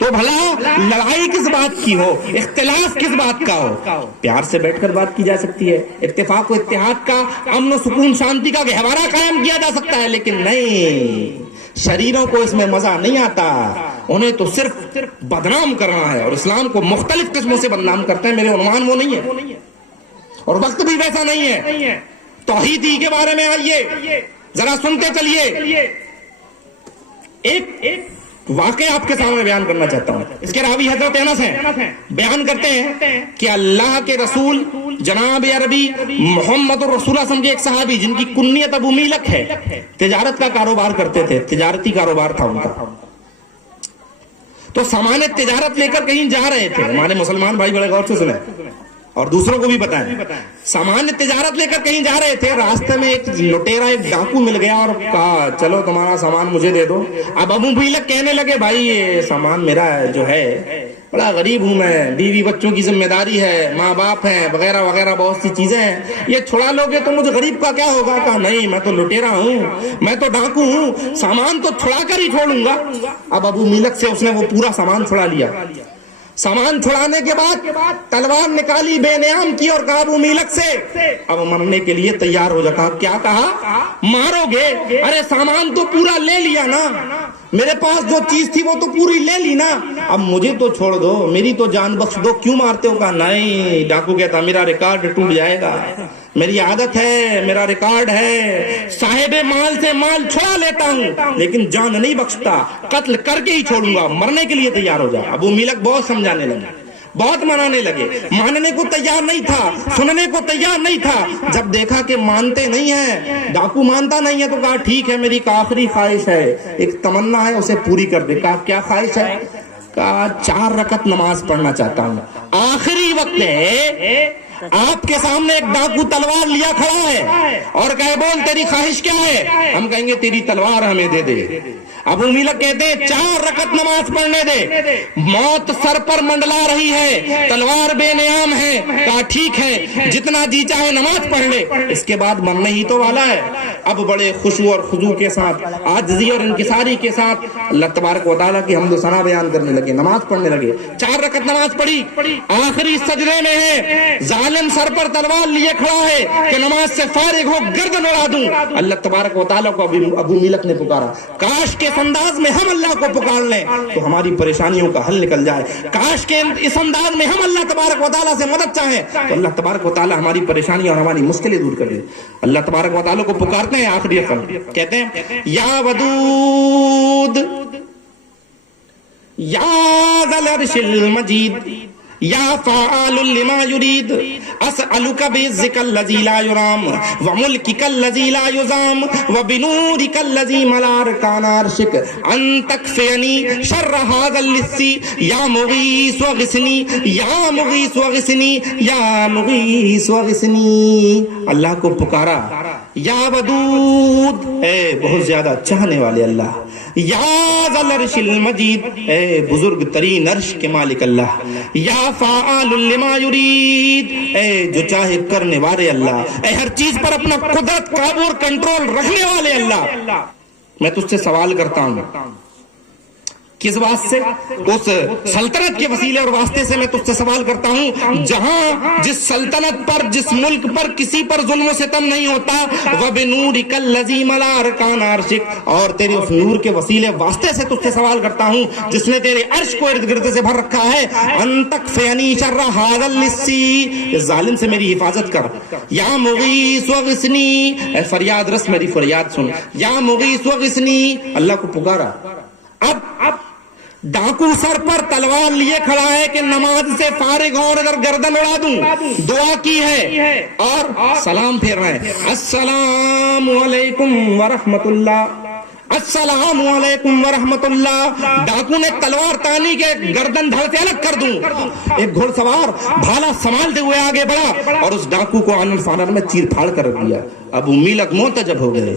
تو بھلا لڑائی کس بات کی ہو، اختلاف کس بات کا ہو، پیار سے بیٹھ کر بات کی جا سکتی ہے، اتفاق و اتحاد کا، امن و سکون شانتی کا گہوارہ قائم کیا جا سکتا ہے، لیکن نہیں، شریروں کو اس میں مزہ نہیں آتا، انہیں تو صرف بدنام کرنا ہے، اور اسلام کو مختلف قسموں سے بدنام کرتے ہیں۔ میرے عنوان وہ نہیں ہے اور وقت بھی ویسا نہیں ہے۔ توحید ہی کے بارے میں آئیے ذرا سنتے چلیے، ایک واقعہ آپ کے سامنے بیان کرنا چاہتا ہوں۔ اس کے راوی حضرت انس ہیں، بیان کرتے ہیں کہ اللہ کے رسول جناب عربی محمد الرسول صلی اللہ علیہ وسلم کے ایک صحابی جن کی کنیت ابو میلک ہے، تجارت کا کاروبار کرتے تھے، تجارتی کاروبار تھا ان کا، تو سامان تجارت لے کر کہیں جا رہے تھے۔ ہمارے مسلمان بھائی بڑے غور سے سنیں اور دوسروں کو بھی بتائیں، سامان تجارت لے کر کہیں جا رہے تھے، راستے میں ایک لٹیرا، ایک ڈاکو مل گیا اور کہا چلو تمہارا سامان مجھے دے دو۔ اب ابو میلک کہنے لگے بھائی یہ سامان میرا جو ہے، بڑا غریب ہوں میں، بیوی بچوں کی ذمہ داری ہے، ماں باپ ہیں وغیرہ وغیرہ بہت سی چیزیں ہیں، یہ چھڑا لو گے تو مجھے غریب کا کیا ہوگا؟ کہا نہیں، میں تو لٹیرا ہوں، میں تو ڈاکو ہوں، سامان تو چھڑا کر ہی چھوڑوں گا۔ اب ابو میلک سے اس نے وہ پورا سامان چھڑا لیا۔ سامان چھڑانے کے بعد تلوار نکالی، بے نیام کی اور کہا ابو میلک سے اب مرنے کے لیے تیار ہو جا۔ کیا کہا؟ مارو گے؟ ارے سامان تو پورا لے لیا نا، میرے پاس جو چیز تھی وہ تو پوری لے لی نا، اب مجھے تو چھوڑ دو، میری تو جان بخش دو، کیوں مارتے ہو؟ کہا نہیں، ڈاکو کہتا میرا ریکارڈ ٹوٹ جائے گا، میری عادت ہے، میرا ریکارڈ ہے، صاحب مال سے مال چھڑا لیتا ہوں لیکن جان نہیں بخشتا، قتل کر کے ہی چھوڑوں گا، مرنے کے لیے تیار ہو جا۔ ابو میلک بہت سمجھانے لگے، بہت منانے لگے، ماننے کو تیار نہیں تھا، سننے کو تیار نہیں تھا۔ جب دیکھا کہ مانتے نہیں ہیں، ڈاکو مانتا نہیں ہے، تو کہا ٹھیک ہے، میری ایک آخری خواہش ہے، ایک تمنا ہے، اسے پوری کر دے۔ کہا کیا خواہش ہے؟ کہا 4 رکعت نماز پڑھنا چاہتا ہوں، آخری وقت ہے، آپ کے سامنے ایک ڈاکو تلوار لیا کھڑا ہے اور کہے بول تیری خواہش کیا ہے؟ ہم کہیں گے تیری تلوار ہمیں دے دے۔ ابو میلک کہتے ہیں 4 رکعت نماز پڑھنے دے، موت سر پر منڈلا رہی ہے، تلوار بے نیام ہے۔ کہا ٹھیک ہے، جتنا جی چاہے نماز پڑھ لے، اس کے بعد مرنے ہی تو والا ہے۔ اب بڑے خشوع اور خضوع کے ساتھ، عاجزی اور انکساری کے ساتھ اللہ تبارک و تعالیٰ کی حمد و ثنا بیان کرنے لگے، نماز پڑھنے لگے۔ 4 رکعت نماز پڑھی، آخری سجدے میں ہے، ظالم سر پر تلوار لیے کھڑا ہے کہ نماز سے فارغ ہو گردن اڑا دوں۔ اللہ تبارک و تعالیٰ کو ابو میلک نے پکارا، کاش کے اس انداز میں ہم اللہ کو پکار لیں تو ہماری پریشانیوں کا حل نکل جائے، کاش کے اس انداز میں ہم اللہ تبارک و تعالیٰ سے مدد چاہیں تو اللہ تبارک و تعالیٰ ہماری پریشانیاں اور ہماری مشکلیں دور کر دے۔ اللہ تبارک و تعالیٰ کو پکارتے ہیں، آخری رقم کہتے ہیں یا ودود یا ذا العرش المجید یا فعال لما يريد اسألك بعزك الذي لا يرام وملكك الذي لا يزام وبنورك الذي ملا اركان عرشك ان تكفيني شر هذا اللص يا مغيث واغثني يا مغيث واغثني يا مغيث واغثني۔ اللہ کو پکارا، یا ودود، اے بہت زیادہ چاہنے والے اللہ، یا ذا العرش المجید، اے بزرگ ترین عرش کے مالک اللہ، یا فعال لما یرید، اے جو چاہے کرنے والے اللہ، اے ہر چیز پر اپنا قدرت، قابو اور کنٹرول رکھنے والے اللہ۔ میں تجھ سے سوال کرتا ہوں، کس بات سے؟ اس سلطنت کے وسیلے اور واسطے سے میں تجھ سے سوال کرتا ہوں جہاں جس سلطنت پر، جس ملک پر کسی پر ظلم و ستم نہیں ہوتا، وَبِنُورِكَ الَّذِي مَلَا أَرْكَانَ عَرْشِكَ، اور تیرے اس نور کے وسیلے واسطے سے تجھ سے سوال کرتا ہوں جس نے تیرے عرش کو ارد گرد سے بھر رکھا ہے، أَن تَكْفِيَنِي شَرَّ هَذَا اللِّصِّ، اس ظالم سے میری حفاظت کر، یا مغیث وغثنی، اے فریاد رس میری فریاد سن، یا مغیث وغثنی۔ اللہ کو پکارا، اب ڈاکو سر پر تلوار لیے کھڑا ہے کہ نماز سے فارغ ہو اور ادھر گردن اڑا دوں، دعا کی ہے اور سلام پھیر رہے ہیں، السلام علیکم ورحمت اللہ، السلام علیکم ورحمت اللہ۔ ڈاکو نے تلوار تانی کے گردن دھڑ سے الگ کر دوں، ایک گھوڑ سوار بھالا سنبھالتے ہوئے آگے بڑھا اور اس ڈاکو کو آنن فانن میں چیر پھاڑ کر رکھ دیا۔ اب امیلک موتجب ہو گئے,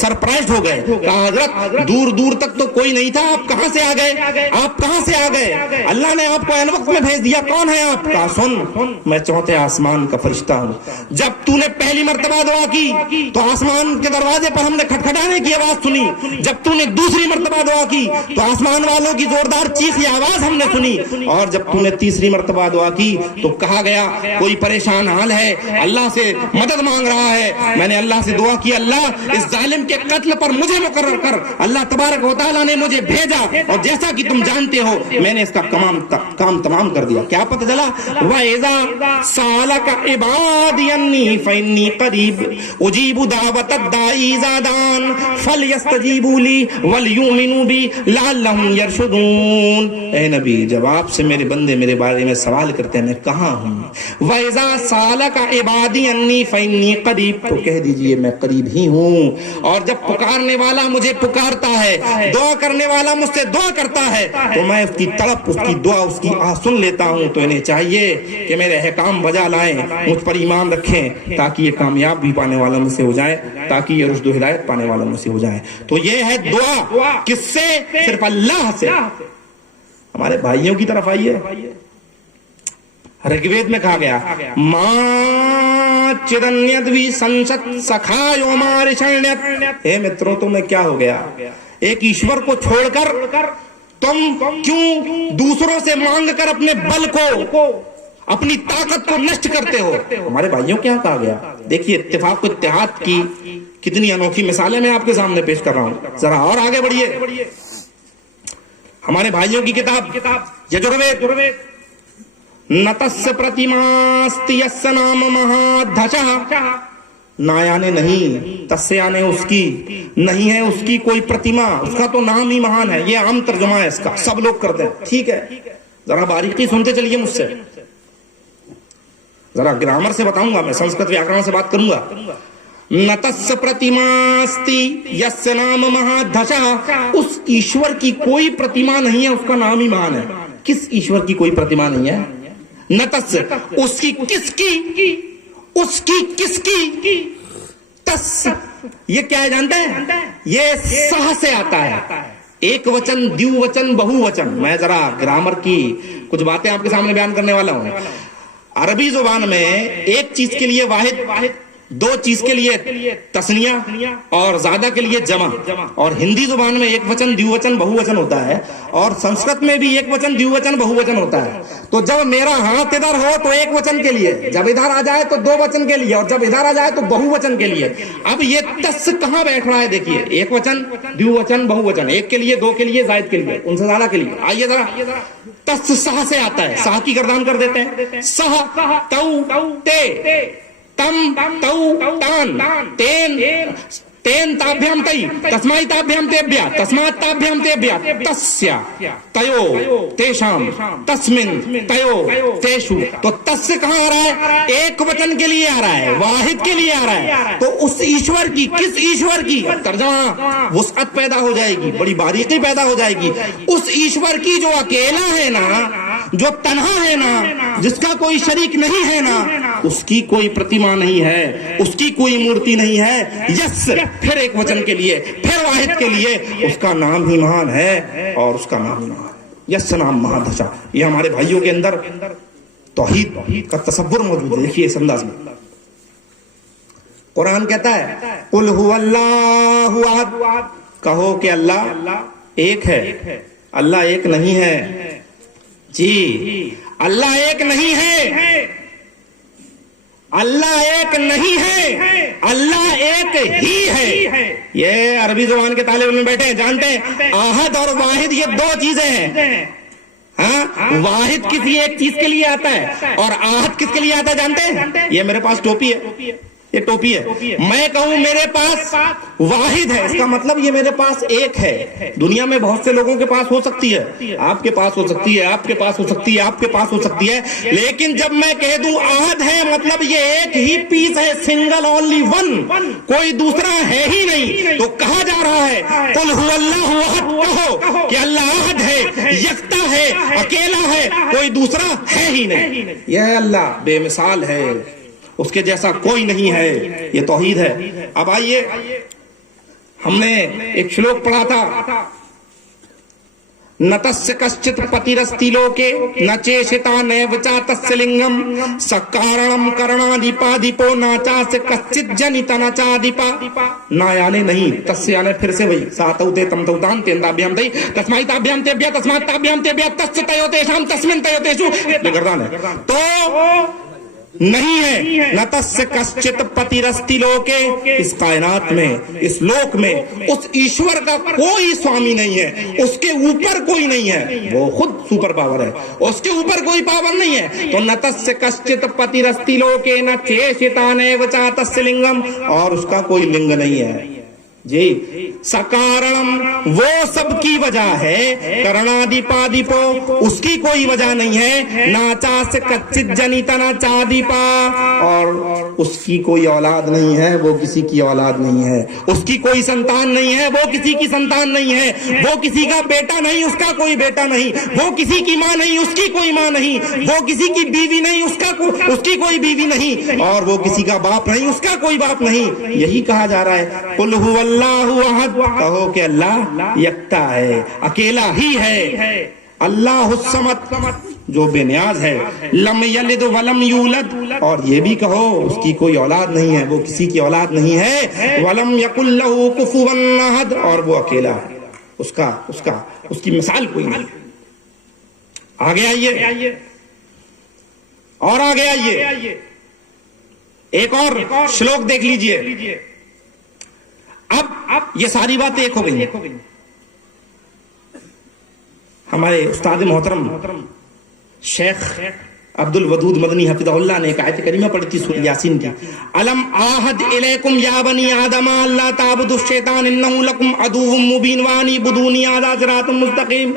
سرپرائز ہو گئے. کہا حضرت دور دور تک تو کوئی نہیں تھا, آپ کہاں سے آ گئے, آپ کہاں سے آ گئے, اللہ نے آپ کو عین وقت میں بھیج دیا, کون ہے آپ؟ کہا سن, میں چوتھے آسمان کا فرشتہ ہوں. جب تو نے پہلی مرتبہ دعا کی تو آسمان کے دروازے پر ہم نے کھٹکھٹانے کی آواز سنی. جب تو نے دوسری مرتبہ دعا کی تو آسمان والوں کی زوردار چیخ کی آواز ہم نے سنی. اور جب تو نے تیسری مرتبہ دعا کی تو کہا گیا کوئی پریشان حال ہے, اللہ سے مدد مانگ رہا ہے. میں نے اللہ سے دعا کی, اللہ اس ظالم کے قتل پر مجھے مقرر کر. اللہ تبارک و تعالیٰ نے مجھے بھیجا اور جیسا کہ تم جانتے ہو میں نے اس کا کام تمام کر دیا. کیا پتہ چلا؟ وَإِذَا سَأَلَكَ عِبَادِي عَنِّي فَإِنِّي قَرِيبٌ أُجِيبُ دَعْوَةَ الدَّاعِ إِذَا دَعَانِ فَلْيَسْتَجِيبُوا لِي وَلْيُؤْمِنُوا بِي لَعَلَّهُمْ يَرْشُدُونَ. اے نبی, جب آپ سے میرے بندے میرے بارے میں سوال کرتے ہیں میں کہاں ہوں, وَإِذَا سَأَلَكَ عِبَادِي عَنِّي فَإِنِّي قَرِيبٌ, تو کہہ دیجئے میں قریب ہی ہوں. اور جب پکارنے والا مجھے پکارتا ہے, دعا کرنے والا مجھ سے دعا کرتا ہے تو میں اس کی تڑپ, اس کی دعا, اس کی آہ سن لیتا ہوں. تو انہیں چاہیے کہ میرے احکام بجا لائیں, مجھ پر ایمان رکھیں تاکہ یہ کامیاب بھی پانے والا مجھ سے ہو جائے, تاکہ یہ رشد و ہدایت پانے والا مجھ سے ہو جائے. تو یہ ہے دعا, کس سے؟ صرف اللہ سے. ہمارے بھائیوں کی طرف آئیے. رگوید میں کہا گیا ماں چرنیدوی سنشت سکھایو مار شرنیت. اے متروں تمہیں کیا ہو گیا؟ ایک ایشور کو چھوڑ کر تم کیوں دوسروں سے مانگ کر اپنے بل کو, اپنی طاقت کو نشٹ کرتے ہو؟ ہمارے بھائیوں کیا کہا گیا؟ دیکھیے اتفاق و اتحاد کی کتنی انوکھی مثالیں میں آپ کے سامنے پیش کر رہا ہوں. ذرا اور آگے بڑھیے. ہمارے بھائیوں کی کتاب یجوروید, نتس پرتیماستی یسّ نام مہادھشہ, نایانے نہیں, تسیانے اس کی نہیں ہے, اس کی کوئی پرتیما, اس کا تو نام ہی مہان ہے. یہ عام ترجمہ ہے اس کا, سب لوگ کرتے ہیں. ٹھیک ہے, ذرا باریکی سنتے چلیے مجھ سے. ذرا گرامر سے بتاؤں گا, میں سنسکرت ویاکرن سے بات کروں گا. نتس پرتیماستی یسّ نام مہادھشہ, اس ایشور کی کوئی پرتیما نہیں ہے, اس کا نام ہی مہان ہے. کس ایشور کی کوئی پرتیما نہیں ہے؟ نتس, اس کی کس کی, اس کی کس کی, تس, یہ کیا ہے جانتے ہیں؟ یہ سہ سے آتا ہے. ایک وچن, دیو وچن, بہو وچن. میں ذرا گرامر کی کچھ باتیں آپ کے سامنے بیان کرنے والا ہوں. عربی زبان میں ایک چیز کے لیے واحد, دو چیز کے لیے تسنیہ اور زیادہ کے لیے جمع. اور ہندی زبان میں ایک وچن, دیو وچن, بہو وچن ہوتا ہے, اور سنسکرت میں بھی ایک وچن, دیو وچن, بہو وچن ہوتا ہے. تو جب میرا ہاتھ ادھر ہو تو ایک وچن کے لیے, جب ادھر آ جائے تو دو وچن کے لیے, اور جب ادھر آ جائے تو بہو وچن کے لیے. اب یہ تس کہاں بیٹھ رہا ہے؟ دیکھیے, ایک وچن, دیو وچن, بہو وچن, ایک کے لیے, دو کے لیے, زائد کے لیے, ان سے زیادہ کے لیے. آئیے ذرا, تس سہ سے آتا ہے, سہ کی گردان کر دیتے ہیں. سہ, تو, تے, تم, تو, تان, تین, تین تابھیام تئی, تسمائی تابھیام تیبھیا, تسمات تابھیام تیبھیا, تسیا, تیو, تیشام, تسمن, تیو, تیشو. تو تس سے کہاں آ رہا ہے؟ ایک وچن کے لیے آ رہا ہے, واحد کے لیے آ رہا ہے. تو اس ایشور کی, کس ایشور کی؟ ترجمہ وسعت پیدا ہو جائے گی, بڑی باریکی پیدا ہو جائے گی. اس ایشور کی جو اکیلا ہے نا, جو تنہا ہے نا, جس کا کوئی شریک نہیں ہے نا, اس کی کوئی پرتیما نہیں ہے, اس کی کوئی مورتی نہیں ہے. یس, پھر ایک وچن کے لیے, پھر واحد کے لیے, اس کا نام ہی مہان ہے, اور اس کا نام ہی مہان ہے. یس نام مہادھشہ. یہ ہمارے بھائیوں کے اندر توحید کا تصور موجود ہے. دیکھیے اس انداز میں قرآن کہتا ہے قل هو اللہ احد, کہو کہ اللہ ایک ہے. اللہ ایک نہیں ہے جی, اللہ ایک نہیں ہے, اللہ ایک نہیں ہے, اللہ ایک ہی ہے. یہ عربی زبان کے طالب علم بیٹھے ہیں, جانتے ہیں احد اور واحد یہ دو چیزیں ہیں. ہاں, واحد کسی ایک چیز کے لیے آتا ہے, اور احد کس کے لیے آتا ہے جانتے ہیں؟ یہ میرے پاس ٹوپی ہے, یہ ٹوپی ہے, میں کہوں میرے پاس واحد ہے, اس کا مطلب یہ میرے پاس ایک ہے. دنیا میں بہت سے لوگوں کے پاس ہو سکتی ہے, آپ کے پاس ہو سکتی ہے, آپ کے پاس ہو سکتی ہے, آپ کے پاس ہو سکتی ہے, لیکن جب میں کہہ دوں احد ہے, مطلب یہ ایک ہی پیس ہے, سنگل, اونلی ون, کوئی دوسرا ہے ہی نہیں. تو کہا جا رہا ہے قل هو اللہ احد, کہو کہ اللہ احد ہے, یکتا ہے, اکیلا ہے, کوئی دوسرا ہے ہی نہیں. یہ اللہ بے مثال ہے, اس کے جیسا کوئی نہیں ہے، یہ توحید ہے۔ اب آئیے، ہم نے ایک شلوک پڑھا تھا، نتس کشچت پتیرستی لوکے نچیشتا نیو چاتس لنگم سکارنم کرنادیپادیپو ناچاس کشچت جنیتا نچادیپا، نا یعنی نہیں، تس یعنی پھر سے وہی ساتوتے تم توتان تیندابیام دی تسمائی تابیام تیبیا تسمات تابیام تیبیا تس تیوتے شام تسمن تیوتے شو، یہ گردان ہے تو نہیں ہے۔ نتس کشچت پتیرستی لوکے، اس کائنات میں، اس لوک میں اس ایشور کا کوئی سوامی نہیں ہے، اس کے اوپر کوئی نہیں ہے، وہ خود سپر پاور ہے، اس کے اوپر کوئی پاور نہیں ہے۔ تو نتس کشچت پتیرستی لوکے نہ چیشتا نیو چاتس لنگم، اور اس کا کوئی لنگ نہیں ہے جی۔ سکارنم، وہ سب کی وجہ ہے، کرنادیپادیپو، اس کی کوئی وجہ نہیں ہے، ناچاس کچت جنیتا ناچادیپا، اور اس کی کوئی اولاد نہیں ہے، وہ کسی کی اولاد نہیں ہے، اس کی کوئی سنتان نہیں ہے، وہ کسی کی سنتان نہیں ہے، وہ کسی کا بیٹا نہیں، اس کا کوئی بیٹا نہیں، وہ کسی کی ماں نہیں، اس کی کوئی ماں نہیں، وہ کسی کی بیوی نہیں، اس کی کوئی بیوی نہیں، اور وہ کسی کا باپ نہیں، اس کا کوئی باپ نہیں۔ یہی کہا جا رہا ہے، قل هو اللہ احد، کہو کہ اللہ یکتا ہے، اکیلا ہی ہے، اللہ الصمد، جو بے نیاز ہے، لم یلد ولم یولد، اور یہ بھی کہو اس کی کوئی اولاد نہیں ہے، وہ کسی کی اولاد نہیں ہے، ولم یکن لہ کفوا احد، اور وہ اکیلا ہے، اس کی مثال کوئی نہیں۔ آگے آئیے، اور آگے آئیے، ایک اور شلوک دیکھ لیجئے۔ اب یہ ساری باتیں ایک ہو گئی، ہمارے استاد محترم شیخ عبد الودود مدنی حفظہ اللہ نے ایک آیت کریمہ پڑھی تھی سورہ یاسین کی، الم آہد الیکم یا بنی آدم اللہ تعبدوا الشیطان انہ لکم عدو مبین وان اعبدونی ھذا صراط مستقیم۔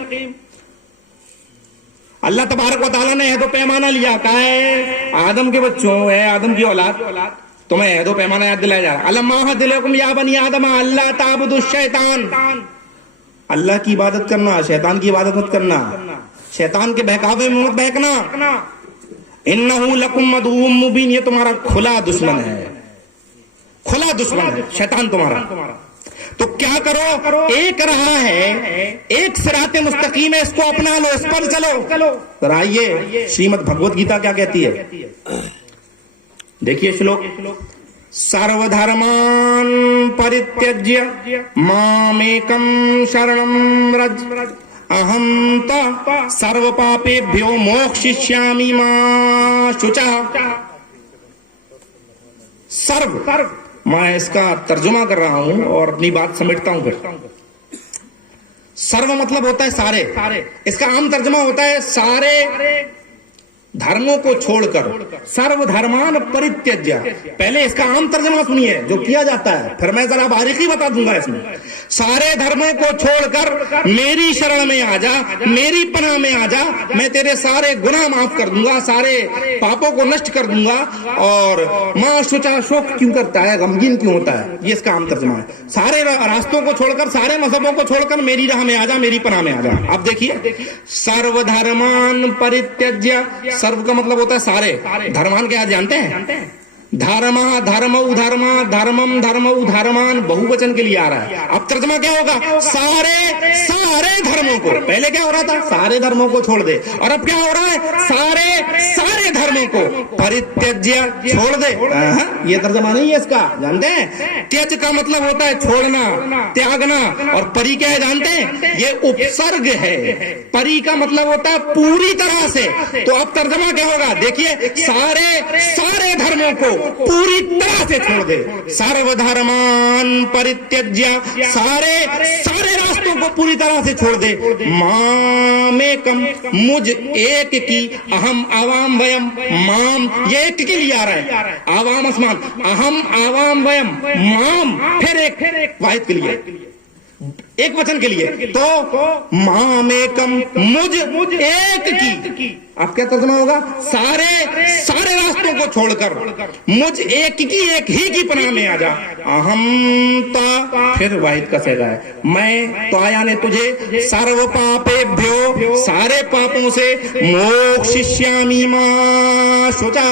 اللہ تبارک و تعالیٰ نے عہد و پیمانہ لیا، کہا ہے آدم کے بچوں، اے آدم کی اولاد، تمہیں عہد و پیمانہ یاد دلایا جا رہا ہے، الم آہد الیکم یا بنی آدم اللہ تعبدوا الشیطان، اللہ کی عبادت کرنا، شیطان کی عبادت مت کرنا، شیطان کے بہکاوے میں مت بہکنا، انہ لکم عدو مبین، یہ تمہارا کھلا دشمن ہے، کھلا دشمن ہے شیطان تمہارا۔ تو کیا کرو، ایک رہا ہے، ایک صراط مستقیم ہے، اس کو اپنا لو، اس پر چلو۔ ذرا آئیے، شریمد بھگوت گیتا کیا کہتی ہے، دیکھیے شلوک، سرو دھرمان پریتیجیہ مامیکم شرنم رج اہم تا سرو پاپیبھیو موکششیامی ما شچہ۔ سرو، میں اس کا ترجمہ کر رہا ہوں اور اپنی بات سمیٹتا ہوں پھر۔ سرو مطلب ہوتا ہے سارے، اس کا عام ترجمہ ہوتا ہے سارے دھرموں کو چھوڑ کر، سرو دھرمان پریتیجیہ۔ پہلے اس کا عام ترجمہ سنیے جو کیا جاتا ہے، پھر میں ذرا باریکی بتا دوں گا اس میں۔ سارے دھرموں کو چھوڑ کر میری شرن میں آ جا، میری پناہ میں آ جا، میں تیرے سارے گناہ معاف کر دوں گا، سارے پاپوں کو نشٹ کر دوں گا، اور ماں شچا، شوق کیوں کرتا ہے، غمگین کیوں ہوتا ہے، یہ اس کا عام ترجمہ ہے۔ سارے راستوں کو چھوڑ کر، سارے مذہبوں کو چھوڑ کر میری راہ میں آ جا، میری پناہ میں آ جا۔ اب دیکھیے، سرو دھرمان پریتیجیہ، سرو کا مطلب ہوتا ہے سارے، دھرمان کیا جانتے ہیں، دھرما دھرمو دھرما دھرمم دھرمو دھرمان، بہو وچن کے لیے آ رہا ہے۔ اب ترجمہ کیا ہوگا، سارے دھرموں کو، پہلے کیا ہو رہا تھا، سارے دھرموں کو چھوڑ دے، اور اب کیا ہو رہا ہے، سارے دھرموں کو پریتیجیہ، چھوڑ دے۔ یہ ترجمہ نہیں ہے اس کا، جانتے ہیں، تیج کا مطلب ہوتا ہے چھوڑنا، تیاگنا، اور پری کیا ہے جانتے ہیں، یہ اپسرگ ہے، پری کا مطلب ہوتا ہے پوری طرح سے۔ تو اب ترجمہ کیا ہوگا، دیکھیے، سارے دھرموں کو پوری طرح سے چھوڑ دے، سرو دھرمان پریتیجیہ، سارے راستوں کو پوری طرح سے چھوڑ دے، مامیکم، مجھ ایک کی، اہم عوام ویم، مام یہ ایک کے لیے آ رہا ہے، عوام اسمان، اہم عوام ویم، مام پھر ایک واحد کے لیے، ایک وچن کے لیے، تو مامیکم، مجھ ایک کی، آپ کیا ترجمہ ہوگا؟ سارے راستوں کو چھوڑ کر مجھ ایک ہی کی پناہ میں آ جا. اہم تا، پھر واحد کا صیغہ ہے، میں تو آیا نے تجھے سرو پاپیبھیو، سارے پاپوں سے، موکششیامی ما شوچا،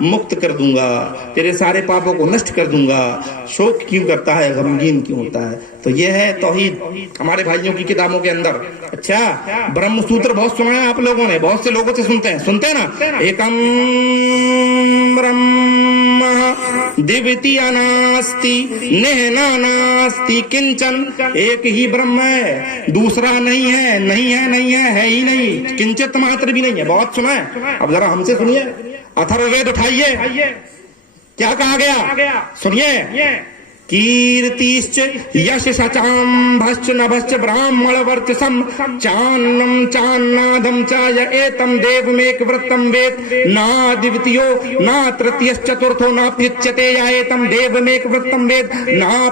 مکت کر دوں گا، تیرے سارے پاپوں کو نشٹ کر دوں گا. شوق کیوں کرتا ہے، غمگین کیوں ہوتا ہے؟ تو یہ ہے توحید ہمارے بھائیوں کی کتابوں کے اندر. اچھا، برہم سوتر بہت سنا ہے آپ لوگوں نے، بہت سے لوگوں سے سنتے ہیں نا. ایکم برہم دیوتیہ ناستی نہنا ناستی کنچن، ایک ہی برہم ہے، دوسرا نہیں ہے، ہے ہی نہیں، کنچت ماتر بھی نہیں ہے. بہت سنا ہے. اب ذرا ہم سے سنیے، اتھرو وید اٹھائیے، کیا کہا گیا سنیے. کیرتیشچ یش سچام بھشچ نبھشچ براہمن ورچسم چانم چانادم چ ی ایتم دیومیک ورتم وید نا دیوتیو نا ترتیش چترتھو نا پچتے ی ایتم دیومیک ورتم وید نا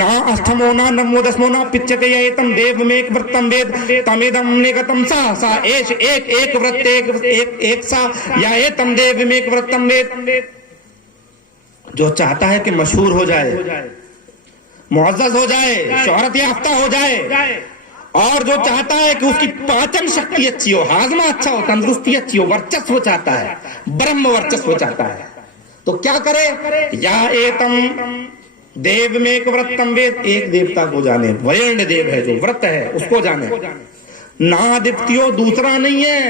نا اشٹھمو نا نومو دسمو نا پچتے ی ایتم دیومیک ورتم وید تمیدم نگتم سا ایش ایک ورت ایک سا یا ایتم دیومیک ورتم وید. جو چاہتا ہے کہ مشہور ہو جائے، معزز ہو جائے، شہرت یافتہ ہو جائے، اور جو چاہتا ہے کہ اس کی پاچن شکتی اچھی ہو، ہاضمہ اچھا ہو، تندرستی اچھی ہو، ورچسو چاہتا ہے، برہم ورچسو چاہتا ہے، تو کیا کرے؟ یا ایتم دیو میں ایک ورتم وید، ایک دیوتا کو جانے، ویرن دیو ہے جو ورت ہے اس کو جانے. نا دیوتیو دوسرا نہیں ہے،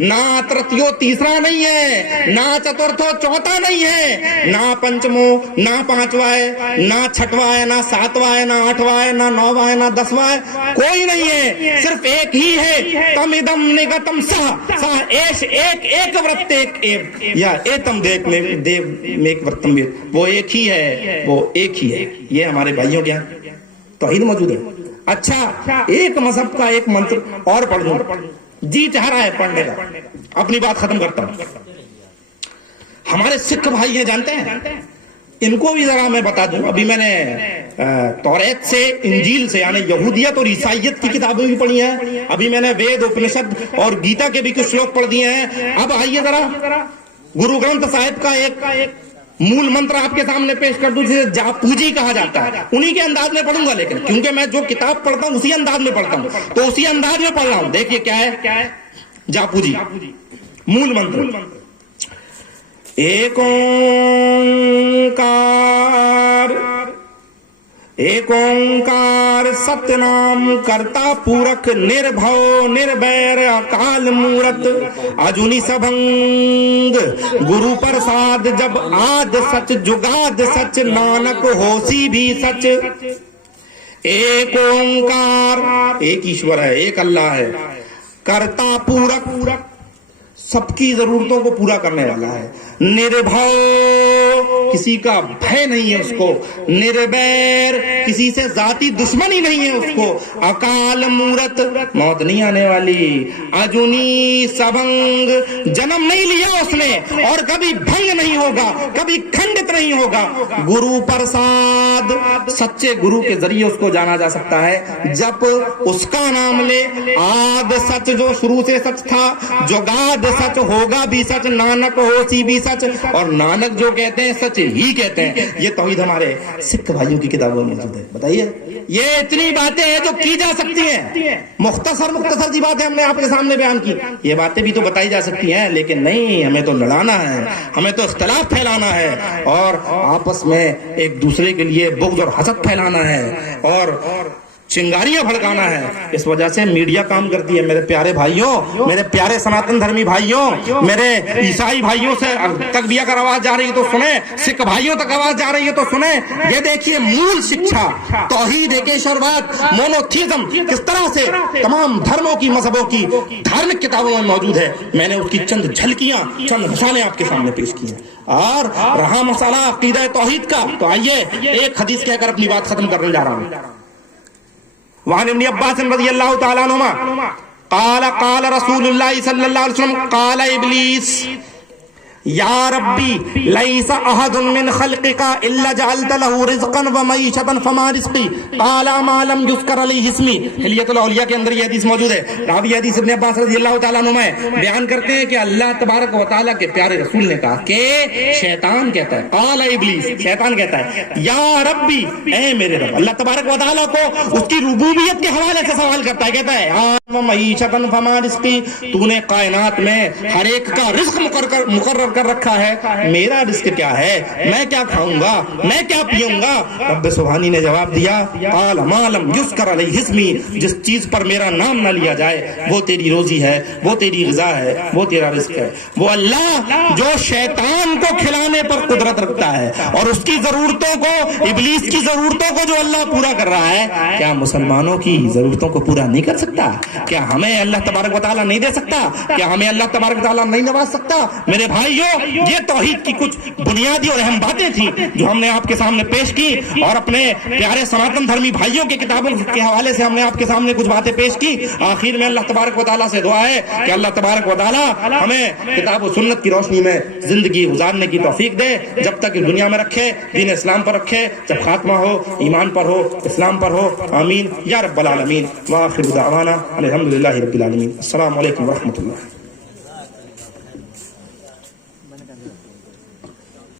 نا ترتیو تیسرا نہیں ہے، نا چترتھو چوتھا نہیں ہے، نا پنچمو نہ پانچواں ہے، نہ چھٹواں ہے، نہ ساتواں ہے، نہ آٹھواں ہے، نہ نوواں ہے، نہ دسواں ہے، کوئی نہیں ہے، صرف ایک ہی ہے. تم ادم نگتم سہ ایش ایک ورت یا ایتم دیو میک ورتم وید، وہ ایک ہی ہے، وہ ایک ہی ہے. یہ ہمارے بھائیوں کے یہاں توحید موجود ہے. اچھا، ایک مذہب کا ایک منتر اور پڑھ دوں، جی چاہ رہا ہے پڑھنے کا، اپنی بات ختم کرتا ہوں. ہمارے سکھ بھائی ہیں، جانتے ہیں، ان کو بھی ذرا میں بتا دوں. ابھی میں نے توریت سے، انجیل سے، یعنی یہودیت اور عیسائیت کی کتابیں بھی پڑھی ہیں. ابھی میں نے وید، اپنشد اور گیتا کے بھی کچھ شلوک پڑھ دیے ہیں. اب آئیے ذرا گرو گرنتھ صاحب کا ایک مول منتر آپ کے سامنے پیش کر دوں، جسے جاپوجی کہا جاتا ہے. انہی کے انداز میں پڑھوں گا، لیکن کیونکہ میں جو کتاب پڑھتا ہوں اسی انداز میں پڑھتا ہوں، تو اسی انداز میں پڑھ رہا ہوں. دیکھیے کیا ہے جاپوجی مول منتر. ایک اومکار ستیہ نام کرتا پورک نربھو نربیر اکال مورت اجونی سبھنگ گرو پرساد جب آد سچ جگاد سچ نانک ہوسی بھی سچ. ایک اومکار، ایک ایشور ہے، ایک اللہ ہے، کرتا پورک، سب کی ضرورتوں کو پورا کرنے والا ہے، نربھو، کسی کا بھے نہیں ہے اس کو، نربیر، کسی سے ذاتی دشمنی نہیں ہے اس کو، اکال مورت، موت نہیں آنے والی، اجونی سبھنگ، جنم نہیں لیا اس نے اور کبھی بھنگ نہیں ہوگا، کبھی کھنڈت نہیں ہوگا، گرو پرساد، سچے گرو کے ذریعے اس کو جانا جا سکتا ہے جب اس کا نام لے. آد سچ، جو شروع سے سچ تھا، جگاد سچ، ہوگا بھی سچ، نانک ہوسی بھی سچ، اور نانک جو کہتے ہیں سچ ہی کہتے ہیں. یہ توحید ہمارے سکھ بھائیوں کی کتابوں میں موجود ہے. بتائیے، یہ اتنی باتیں ہیں جو کی جا سکتی ہیں، مختصر سی باتیں ہم نے آپ کے سامنے بیان کی. یہ باتیں بھی تو بتائی جا سکتی ہیں، لیکن نہیں، ہمیں تو لڑانا ہے، ہمیں تو اختلاف پھیلانا ہے، اور آپس میں ایک دوسرے کے لیے بغض اور حسد پھیلانا ہے، اور چنگاریاں بھڑکانا ہے. اس وجہ سے میڈیا کام کرتی ہے. میرے پیارے بھائیوں، میرے پیارے سناتن دھرمی بھائیوں، میرے عیسائی بھائیوں سے تک بھی اگر آواز جا رہی ہے تو سنیں، سکھ بھائیوں تک آواز جا رہی ہے تو سنیں. یہ دیکھیے مول شکشا، توحید، ایکیشورواد، مونوتھیزم کس طرح سے تمام دھرموں کی، مذہبوں کی دھارمک کتابوں میں موجود ہے. میں نے اس کی چند جھلکیاں، چند نشانے آپ کے سامنے پیش کیے ہیں. اور رہا مسئلہ عقیدہ توحید کا، تو آئیے ایک حدیث کہہ کر اپنی بات ختم کرنے جا رہا ہوں. وعن ابن عباس رضی اللہ تعالیٰ عنہما قال قال رسول اللہ صلی اللہ علیہ وسلم قال ابلیس یا ربی لیس احد من خلقک الا جعلت له رزقا ومعیشتا فما رزقی قال ما لم یذکر علیہ اسمی. حلیۃ الاولیاء کے اندر یہ حدیث موجود ہے. راوی حدیث ابن عباس رضی اللہ تعالیٰ عنہ بیان کرتے ہیں کہ اللہ تبارک و تعالیٰ کے پیارے رسول نے کہا کہ شیطان کہتا ہے، قال ابلیس، شیطان کہتا ہے یا ربی، اے میرے رب. اللہ تبارک و تعالیٰ کو اس کی ربوبیت کے حوالے سے سوال کرتا ہے، کہتا ہے ومعیشتا فما رزقی، تو نے کائنات میں ہر ایک کا رزق مقرر کر رکھا ہے، میرا رزق کیا ہے، میں کیا کھاؤں گا، میں کیا پیوں گا. رب سبحانی نے جواب دیا قال ما لم یذکر علیہ اسمی، جس چیز پر میرا نام نہ لیا جائے وہ تیری روزی ہے، وہ تیری غذا ہے، وہ تیرا رزق ہے. وہ اللہ جو شیطان کو کھلانے پر قدرت رکھتا ہے اور اس کی ضرورتوں کو، ابلیس کی ضرورتوں کو جو اللہ پورا کر رہا ہے، کیا مسلمانوں کی ضرورتوں کو پورا نہیں کر سکتا؟ کیا ہمیں اللہ تبارک و تعالیٰ نہیں دے سکتا؟ کیا ہمیں اللہ تبارک و تعالیٰ نہیں نواز سکتا؟ میرے بھائیوں، یہ توحید کی کچھ بنیادی اور اہم باتیں تھیں جو ہم نے آپ کے سامنے پیش کی، اور اپنے پیارے سناتن دھرمی بھائیوں کی کتابوں کے حوالے سے ہم نے آپ کے سامنے کچھ باتیں پیش کی. آخر میں اللہ تبارک و تعالیٰ سے دعا ہے کہ اللہ تبارک و تعالیٰ ہمیں کتاب و سنت کی روشنی میں زندگی گزارنے کی توفیق دے، جب تک اس دنیا میں رکھے، دین اسلام پر رکھے، جب خاتمہ ہو ایمان پر ہو، اسلام پر ہو. آمین یا رب العالمین. وآخر دعوانا الحمدللہ رب العالمین. السلام علیکم ورحمۃ اللہ.